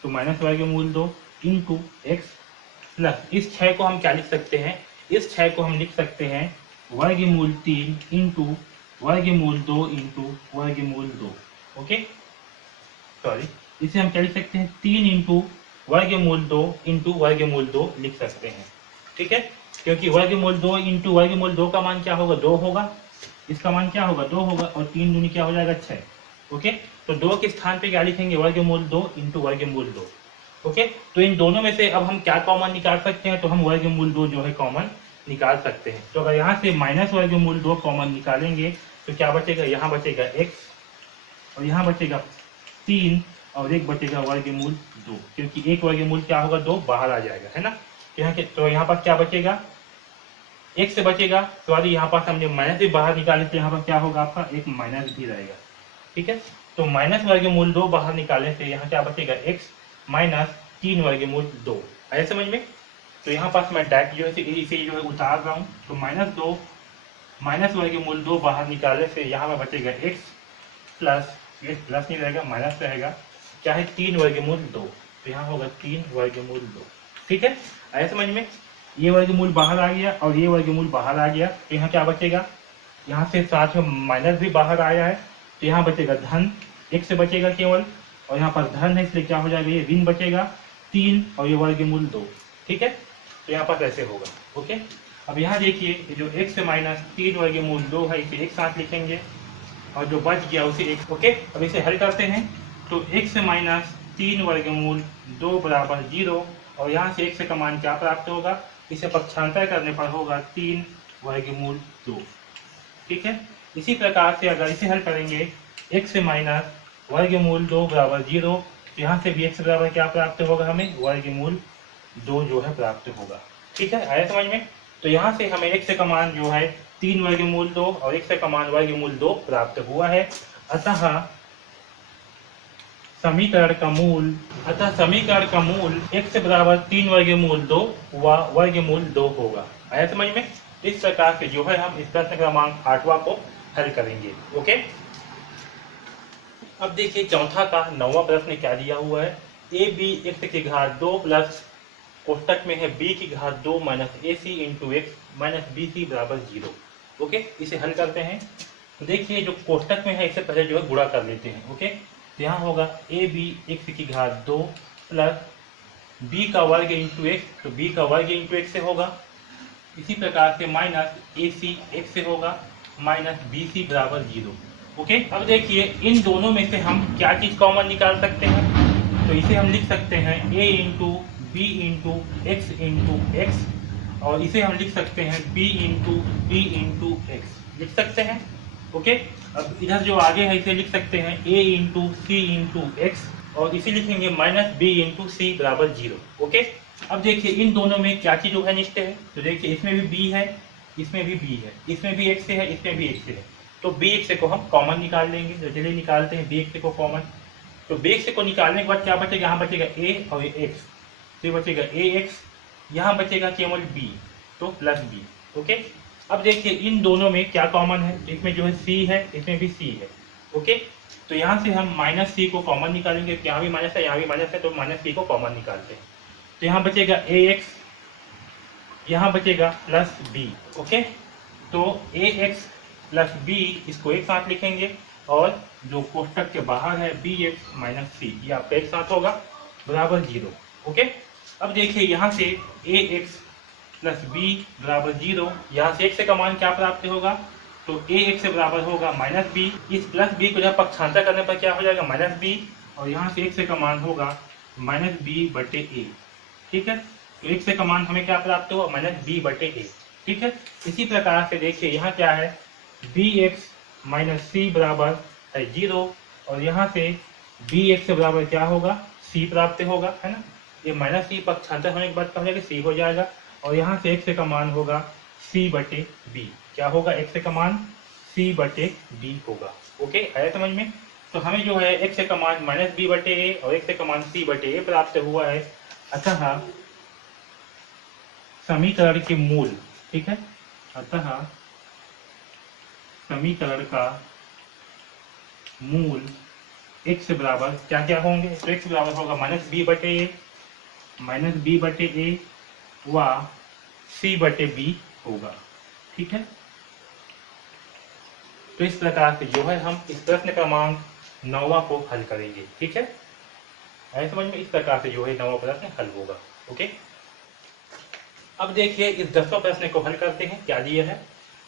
तो माइनस वर्गमूल 2 इंटू एक्स, प्लस इस 6 को हम क्या लिख सकते हैं, इस 6 को हम लिख सकते हैं वर्गमूल 3 इंटू वर्गमूल 2 इंटू वर्गमूल 2। ओके, सॉरी, इसे हम क्या लिख सकते हैं 3 इंटू वर्गमूल 2 इंटू वर्गमूल 2 लिख सकते हैं, ठीक है, क्योंकि वर्गमूल 2 इंटू वर्गमूल 2 का मान क्या होगा 2 होगा, इसका मान क्या होगा 2 होगा, और 3 दूनी क्या हो जाएगा 6। ओके, तो 2 के स्थान पे क्या लिखेंगे वर्गमूल 2 इंटू वर्गमूल 2। ओके, तो इन दोनों में से अब हम क्या कॉमन निकाल सकते हैं, तो हम वर्गमूल 2 जो है कॉमन निकाल सकते हैं। तो अगर यहाँ से माइनस वर्गमूल 2 कॉमन निकालेंगे तो क्या बचेगा, यहाँ बचेगा x, और यहाँ बचेगा 3, और एक बचेगा वर्गमूल 2, क्योंकि एक वर्गमूल क्या होगा 2 बाहर आ जाएगा, है ना। तो यहाँ पर क्या बचेगा, x से बचेगा, सॉरी यहाँ पास हमने माइनस भी बाहर निकाले, तो यहाँ पर क्या होगा आपका एक माइनस भी रहेगा, ठीक है। तो माइनस वर्गमूल 2 बाहर निकालने से यहाँ क्या बचेगा x माइनस 3 वर्गमूल 2। आया समझ में? तो यहाँ पास मैं डायरेक्ट जो है इसे जो है उतार रहा हूँ, तो -2 माइनस वर्गमूल 2 बाहर निकालने से यहाँ पर बचेगा x प्लस, ये प्लस नहीं रहेगा माइनस रहेगा, क्या है 3 वर्गमूल 2, तो यहाँ होगा 3 वर्गमूल 2, ठीक है। आया समझ में? ये वर्गमूल बाहर आ गया और ये वर्गमूल बाहर आ गया, तो यहाँ क्या बचेगा, यहाँ से साथ में माइनस भी बाहर आया है, तो यहाँ बचेगा धन, एक से बचेगा केवल, और यहाँ पर धन है इसलिए क्या हो जाएगा ये ऋण बचेगा 3, और ये वर्गमूल 2, ठीक है। तो यहाँ पर ऐसे होगा। ओके, अब यहाँ देखिए जो x माइनस 3 वर्गमूल 2 है इसे एक साथ लिखेंगे, और जो बच गया उसे एक। ओके, अब इसे हल करते हैं, तो x माइनस 3 वर्गमूल 2 बराबर 0, और यहाँ से x का मान क्या प्राप्त होगा, इसे पक्षांतर करने पर होगा 3 वर्गमूल 2, ठीक है। इसी प्रकार से अगर इसे हल करेंगे x माइनस वर्गमूल 2 बराबर 0, तो यहाँ से भी x बराबर क्या प्राप्त होगा हमें वर्गमूल 2 जो है प्राप्त होगा, ठीक है। आया समझ में? तो यहाँ से हमें x का मान जो है 3 वर्गमूल 2 और x का मान वर्गमूल 2 प्राप्त हुआ है। अतः समीकरण का मूल x बराबर 3 वर्गमूल 2 व वर्गमूल 2 होगा। आया समझ में? इस प्रकार से जो है हम इस प्रश्न क्रमांक 8वां को हल करेंगे। ओके, अब देखिए चौथा का 9वां प्रश्न क्या दिया हुआ है। ए बी एक्स की घात 2 प्लस कोष्टक में है बी की घात 2 minus A C into X minus B C बराबर 0। ओके, इसे हल करते हैं। तो देखिए जो कोष्टक में है इससे पहले जो है गुणा कर लेते हैं। ओके, तो यहाँ होगा ए बी एक्स की घात 2 प्लस बी का वर्ग इंटू एक्स, तो बी का वर्ग इंटू एक्स से होगा। इसी प्रकार से माइनस ए सी एक्स से होगा माइनस बी सी बराबर 0। ओके, अब देखिए इन दोनों में से हम क्या चीज कॉमन निकाल सकते हैं। तो इसे हम लिख सकते हैं a into B into X into X, और इसे हम लिख सकते हैं b into B into X लिख सकते हैं। ओके, अब इधर जो आगे है इसे लिख सकते हैं a into C into X, और इसे लिखेंगे माइनस बी इंटू सी बराबर 0। ओके, अब देखिए इन दोनों में क्या चीज जो है निश्चय है। तो देखिए इसमें भी b है, इसमें भी b है, इसमें भी x है, इसमें भी x है। तो bx को हम कॉमन निकाल लेंगे। तो चलिए निकालते हैं bx को कॉमन। तो bx को निकालने के बाद क्या बचेगा, यहाँ बचेगा a और x, तो बचेगा ax, यहाँ बचेगा केवल b, तो प्लस b। ओके, अब देखिए इन दोनों में क्या कॉमन है, इसमें जो है c है, इसमें भी c है। ओके, तो यहाँ से हम माइनस c को कॉमन निकालेंगे। यहाँ भी माइनस है, यहाँ भी माइनस है, तो माइनस c को कॉमन निकालते हैं। तो यहाँ बचेगा ax, यहाँ बचेगा प्लस b। ओके, तो ax प्लस b इसको एक साथ लिखेंगे, और जो कोष्टक के बाहर है bx माइनस c ये आपका एक साथ होगा बराबर 0। ओके, अब देखिए यहाँ से ax प्लस b बराबर 0, यहाँ से x से का मान क्या प्राप्त होगा, तो ax से बराबर होगा माइनस b। इस प्लस b को जब पक्षांतर करने पर क्या हो जाएगा, माइनस b, और यहाँ से x से का मान होगा माइनस b बटे a। ठीक है, तो x से का मान हमें क्या प्राप्त हुआ, माइनस b बटे a। ठीक है, इसी प्रकार से देखिए यहाँ क्या है, bx माइनस सी बराबर है 0, और यहाँ से bx से बराबर क्या होगा, c प्राप्त होगा, है ना। ये माइनस सी पक्षांतर होने के बाद क्या हो जाएगा, c हो जाएगा, और यहाँ से x का मान होगा c बटे b। क्या होगा, x का मान c बटे b होगा। ओके, आया समझ में। तो हमें जो है x का मान माइनस b बटे a और x का मान c बटे a प्राप्त हुआ है। अतः समीकरण के मूल, ठीक है, अतः समीकरण का मूल x बराबर क्या क्या होंगे, तो x बराबर होगा माइनस b बटे a व c बटे b होगा। ठीक है, तो इस प्रकार से जो है हम इस प्रश्न क्रमांक 9वां को हल करेंगे। ठीक है, आए समझ में। इस प्रकार से जो है 9वां प्रश्न हल होगा। ओके, अब देखिए इस 10वां प्रश्न को हल करते हैं। क्या दिया है,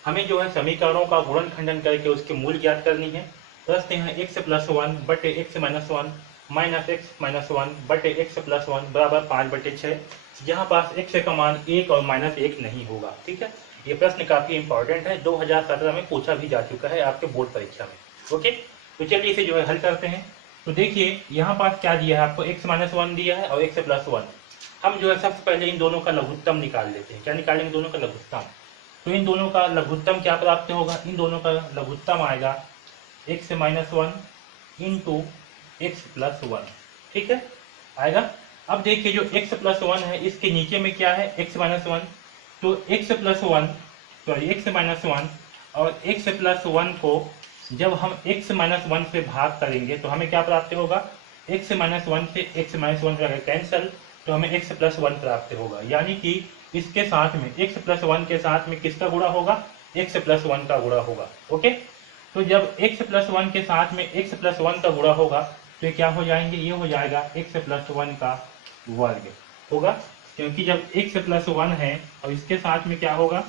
हमें जो है समीकरणों का गुणन खंडन करके उसके मूल ज्ञात करनी है। प्रश्न है x प्लस 1 बटे x minus 1 minus x minus 1 बटे x प्लस 1 बराबर 5 बटे 6। यहाँ पास x का मान 1 और माइनस 1 नहीं होगा। ठीक है, ये प्रश्न काफी इंपॉर्टेंट है, 2017 में पूछा भी जा चुका है आपके बोर्ड परीक्षा में। ओके, तो चलिए इसे जो है हल करते हैं। तो देखिए यहाँ पास क्या दिया है आपको, x माइनस 1 दिया है और x प्लस 1। हम जो है सबसे पहले इन दोनों का लघुत्तम निकाल लेते हैं। क्या निकालेंगे, दोनों का लघुत्तम। तो इन दोनों का लघुत्तम क्या प्राप्त होगा, इन दोनों का लघुत्तम आएगा x minus 1 into x plus 1। ठीक है, आएगा। अब देखिए जो x प्लस 1 है इसके नीचे में क्या है, x माइनस 1। तो x plus 1 sorry x minus 1 और x प्लस 1 को जब हम x माइनस 1 से भाग करेंगे तो हमें क्या प्राप्त होगा, x माइनस 1 से x माइनस 1 का कैंसल, तो हमें x प्लस 1 प्राप्त होगा। यानी कि इसके साथ में x प्लस 1 के साथ में किसका गुणा होगा, x प्लस 1 का गुणा होगा। ओके, तो जब x प्लस 1 के साथ में x प्लस 1 का गुणा होगा तो क्या हो जाएंगे, ये हो जाएगा x प्लस 1 का वर्ग होगा, क्योंकि जब x प्लस 1 है और इसके साथ में क्या होगा,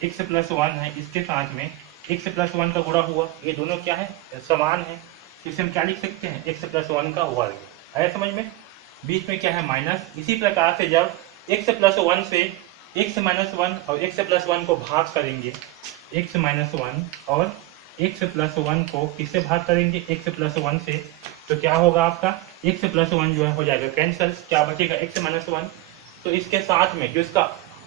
x प्लस 1 है, इसके साथ में x प्लस 1 का गुणा हुआ, ये दोनों क्या है, समान है। इसे हम क्या लिख सकते हैं, x प्लस 1 का वर्ग। आया समझ में। बीच में क्या है, माइनस। इसी प्रकार से जब x प्लस 1 से x माइनस 1 और x प्लस 1 को भाग करेंगे, x माइनस 1 और x प्लस 1 को किससे भाग करेंगे, x प्लस 1 से, तो क्या होगा आपका x प्लस 1 जो है हो जाएगा कैंसल। क्या बचेगा, x माइनस 1। तो इसके साथ में जो इसका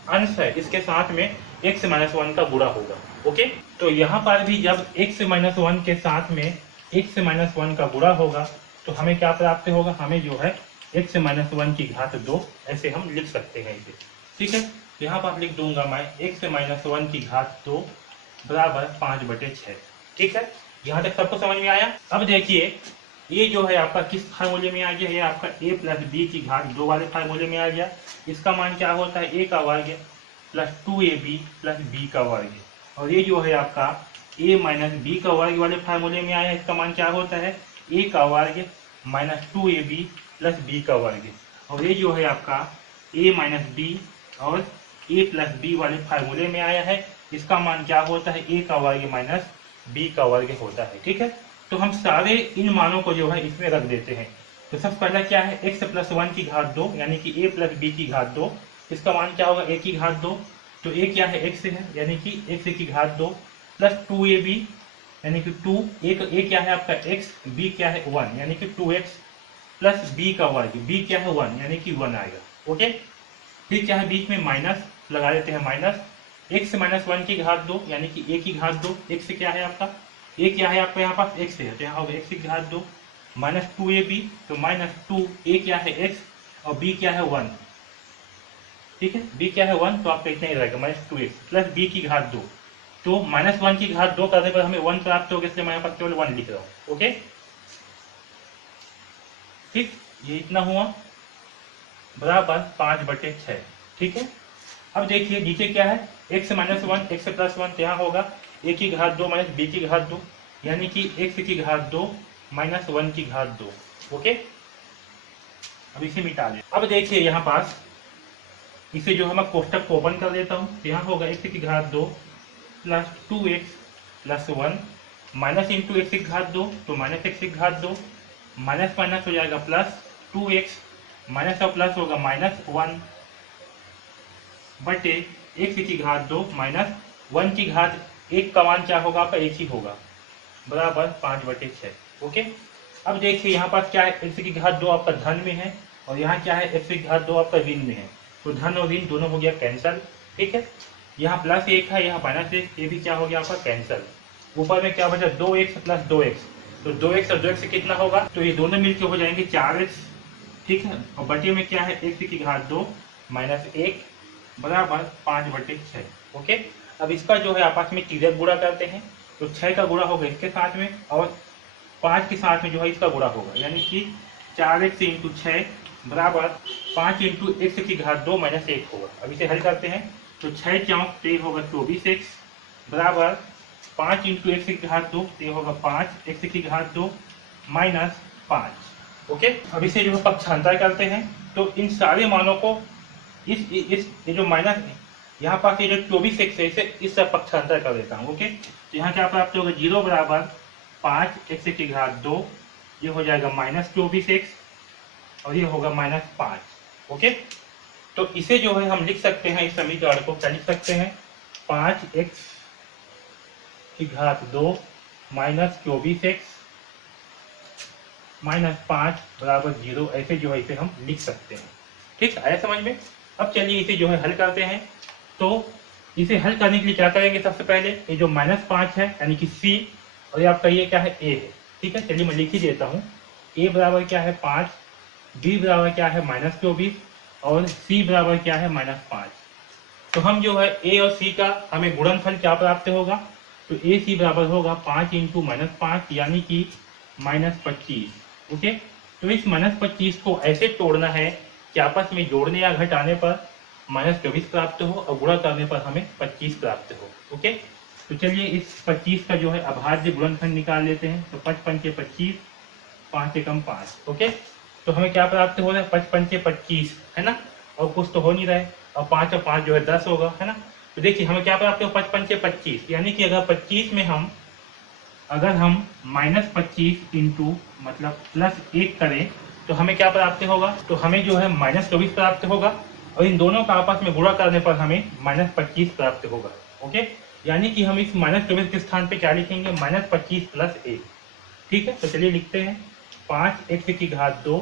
अंश है इसके साथ में x माइनस 1 का गुणा होगा। ओके, तो यहाँ पर भी जब x माइनस 1 के साथ में x माइनस 1 का गुणा होगा तो हमें क्या प्राप्त होगा, हमें जो है x माइनस 1 की घात 2 ऐसे हम लिख सकते हैं इसे। ठीक है, यहाँ पर लिख दूंगा मैं x से -1 की घात 2 बराबर 5/6। ठीक है, यहाँ तक सबको समझ में आया। अब देखिए ये जो है आपका किस फार्मूले में आ गया, ये आपका a प्लस बी की घात 2 वाले फार्मूले में आ गया। इसका मान क्या होता है, a का वर्ग प्लस 2ab प्लस b का वर्ग, और ये जो है आपका a माइनस बी का वर्ग वाले फार्मूले में आया। इसका मान क्या होता है, a का वर्ग माइनस 2ab प्लस b का वर्ग, और ये जो है आपका a माइनस बी और a प्लस बी वाले फार्मूले में आया है। इसका मान क्या होता है, a का वर्ग माइनस b का वर्ग होता है। ठीक है, तो हम सारे इन मानों को जो है इसमें रख देते हैं। तो सबसे पहला क्या है, x प्लस 1 की घात 2 यानी कि a प्लस बी की घात 2, इसका मान क्या होगा, a की घात 2। तो a क्या है, x है यानी कि x की घात 2 प्लस 2ab यानी कि 2, a क्या है आपका x, b क्या है 1 यानी कि 2x प्लस b का वर्ग, b क्या है 1 यानी कि 1 आएगा। ओके, फिर क्या है बीच में माइनस लगा देते हैं, माइनस x माइनस 1 की घात 2 यानी कि a की घात 2, x क्या है आपका, a क्या है आपका यहाँ पास x है, तो यहाँ होगा x की घात 2 माइनस 2ab, तो माइनस 2, a क्या है x और b क्या है 1। ठीक है, b क्या है 1, तो आपका इतना ही रहेगा माइनस 2x प्लस b की घात 2। तो माइनस 1 की घात 2 करने पर हमें 1 प्राप्त होगा, इसलिए मैं यहाँ पर केवल 1 लिख रहा हूँ। ओके, ठीक, ये इतना हुआ बराबर 5/6। ठीक है, अब देखिए नीचे क्या है, x माइनस 1 x प्लस 1, तो यहाँ होगा a की घात 2 माइनस b की घात 2 यानी कि x की घात 2 माइनस 1 की घात 2। ओके, अब इसे मिटा दें। अब देखिए यहाँ पास इसे जो है मैं कोष्टक को ओपन कर देता हूँ, तो यहाँ होगा x की घात 2 plus 2x plus 1 minus into x की घात 2, तो माइनस x की घात 2 माइनस माइनस हो जाएगा प्लस 2x माइनस और प्लस होगा माइनस 1 बटे x की घात 2 माइनस 1 की घात 1 का मान क्या होगा आपका, 1 ही होगा बराबर 5/6। ओके, अब देखिए यहाँ पास क्या है, x की घात 2 आपका धन में है और यहाँ क्या है, x की घात 2 आपका ऋण में है, तो धन और ऋण दोनों हो गया कैंसल। ठीक है, यहाँ प्लस 1 है, यहाँ माइनस 1, ये भी क्या हो गया आपका कैंसल। ऊपर में क्या बचा, 2x प्लस 2x, तो 2x और 2x से कितना होगा, तो ये दोनों मिलकर हो जाएंगे 4x। ठीक है, और बटे में क्या है, x की घात 2 माइनस 1 बराबर 5/6। ओके, अब इसका जो है आपस में तिरक गुणा करते हैं, तो 6 का गुणा होगा इसके साथ में और 5 के साथ में जो है इसका गुणा होगा, यानी कि 4x इंटू 6 बराबर 5 इंटू एक्स की घात 2 माइनस 1 होगा। अब इसे हल करते हैं, तो 6 चौक 13 होगा 24x बराबर 5 इंटू एक्स की घात 2, तो होगा 5 एक्स की घात 2 माइनस 5। ओके, अब इसे जो है पक्षांतर करते हैं, तो इन सारे मानों को इस ये जो माइनस यहाँ पास ये जो 24x है इसे इस तरफ पक्षांतर कर देता हूँ। ओके, तो यहाँ क्या प्राप्त होगा, 0 बराबर 5 एक्स की घात 2, ये हो जाएगा माइनस 24x और ये होगा माइनस 5। ओके, तो इसे जो है हम लिख सकते हैं, इस समीकरण को क्या लिख सकते हैं, 5x की घात 2 माइनस 24x माइनस 5 बराबर 0, ऐसे जो है इसे हम लिख सकते हैं। ठीक, आया समझ में। अब चलिए इसे जो है हल करते हैं, तो इसे हल करने के लिए क्या करेंगे, सबसे पहले ये जो -5 है यानी कि c और ये आपका ये क्या है a है। ठीक है, चलिए मैं लिख ही देता हूँ, a बराबर क्या है 5, b बराबर क्या है -24 और c बराबर क्या है -5। तो हम जो है a और c का हमें गुणनफल क्या प्राप्त होगा, तो a c बराबर होगा 5 इंटू -5 यानी कि -25। ओके, तो इस -25 को ऐसे तोड़ना है कि आपस में जोड़ने या घटाने पर -24 प्राप्त हो और गुणा करने पर हमें 25 प्राप्त हो। ओके, तो चलिए इस 25 का जो है अभाज्य गुणनफल निकाल लेते हैं, तो 5 पंचे 25, 5 एकम 5। ओके, तो हमें क्या प्राप्त हो रहा है, 5 पंचे 25 है ना, और कुछ तो हो नहीं रहा है, और 5 और 5 जो है 10 होगा, है ना। तो देखिए हमें क्या प्राप्त हो, 5 पंचे 25, यानी कि अगर 25 में हम -25 इंटू मतलब +1 करें तो हमें क्या प्राप्त होगा, तो हमें जो है -24 प्राप्त होगा और इन दोनों का आपस में गुणा करने पर हमें -25 प्राप्त होगा। ओके, यानी कि हम इस -24 के स्थान पे क्या लिखेंगे, -25 + 1। ठीक है, तो चलिए लिखते हैं, 5x की घात 2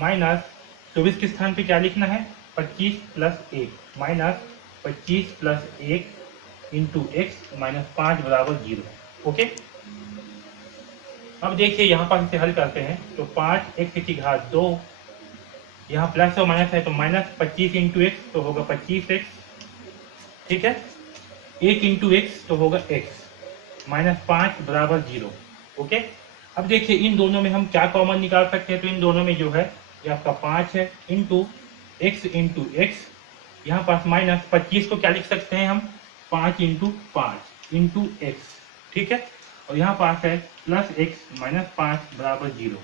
-24 के स्थान पे क्या लिखना है, 25 + 1 -25 + 1 इंटू x -5 बराबर 0। ओके, अब देखिए यहाँ पर इसे हल करते हैं, तो 5x की घात 2 यहाँ प्लस और माइनस है तो माइनस 25 इंटू एक्स तो होगा 25x, ठीक है। 1 इंटू एक्स तो होगा x, -5 बराबर 0। ओके, अब देखिए इन दोनों में हम क्या कॉमन निकाल सकते हैं, तो इन दोनों में जो है ये आपका 5 है इंटू एक्स, यहाँ पास माइनस 25 को क्या लिख सकते हैं हम, 5 इंटू 5 इंटू एक्स, ठीक है। और यहाँ पास है प्लस एक्स माइनस 5 बराबर 0।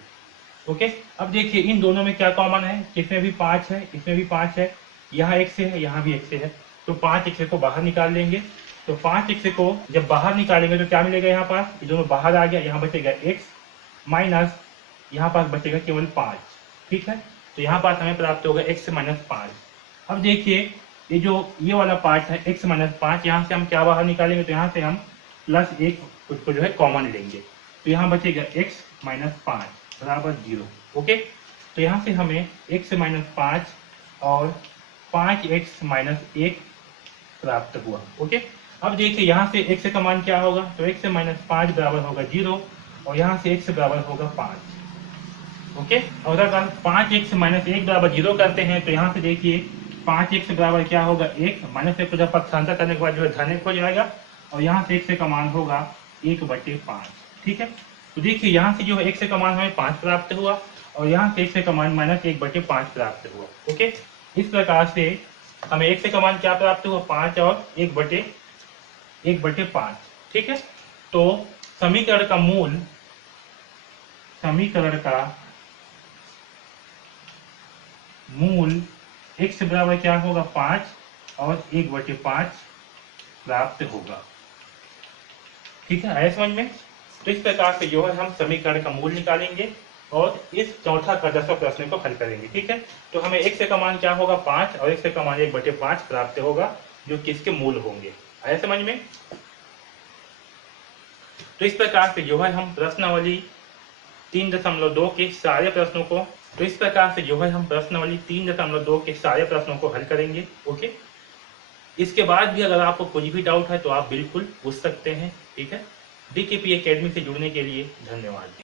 ओके, अब देखिए इन दोनों में क्या कॉमन है, इसमें भी 5 है, इसमें भी 5 है, यहाँ x से है, यहाँ भी x से है, तो 5x को बाहर निकाल लेंगे। तो 5x को जब बाहर निकालेंगे तो क्या मिलेगा, यहाँ पास ये दोनों बाहर आ गया, यहाँ बचेगा x माइनस यहाँ पास बचेगा केवल 5, ठीक है। तो यहाँ पास हमें प्राप्त होगा x माइनस 5। अब देखिए ये जो ये वाला पार्ट है x माइनस 5, यहाँ से हम क्या बाहर निकालेंगे, तो यहाँ से हम प्लस 1 उसको जो है कॉमन लेंगे, तो यहाँ बचेगा x माइनस 5 बराबर 0। ओके, तो यहाँ से हमें x माइनस 5 और 5x माइनस 1 प्राप्त हुआ। ओके, अब देखिए यहाँ से x का मान क्या होगा, तो x माइनस 5 बराबर होगा 0 और यहाँ से x बराबर होगा 5। ओके, और अगर 5x माइनस 1 बराबर 0 करते हैं तो यहाँ से देखिए 5x बराबर क्या होगा 1, माइनस 1 को जब पक्षांतर करने के बाद जो है धन 1 हो जाएगा और यहाँ से x का मान होगा 1/5, ठीक है। तो देखिए यहाँ से जो है x का मान हमें 5 प्राप्त हुआ और यहाँ से x का मान माइनस 1/5 प्राप्त हुआ। ओके, इस प्रकार से हमें x का मान क्या प्राप्त हुआ, 5 और 1/5, ठीक है। तो समीकरण का मूल x बराबर क्या होगा 5 और 1/5 प्राप्त होगा, ठीक है। आया समझ में। तो इस प्रकार से जो है हम समीकरण का मूल निकालेंगे और इस चौथा का 10वां प्रश्न को हल करेंगे, ठीक है। तो हमें x का मान क्या होगा 5 और x का मान 1/5 प्राप्त होगा, जो किसके मूल होंगे। आया समझ में। तो इस प्रकार से जो है हम प्रश्नावली 3.2 के सारे प्रश्नों को सारे प्रश्नों को हल करेंगे। ओके, इसके बाद भी अगर आपको कुछ भी डाउट है तो आप बिल्कुल पूछ सकते हैं, ठीक है। DKP एकेडमी से जुड़ने के लिए धन्यवाद।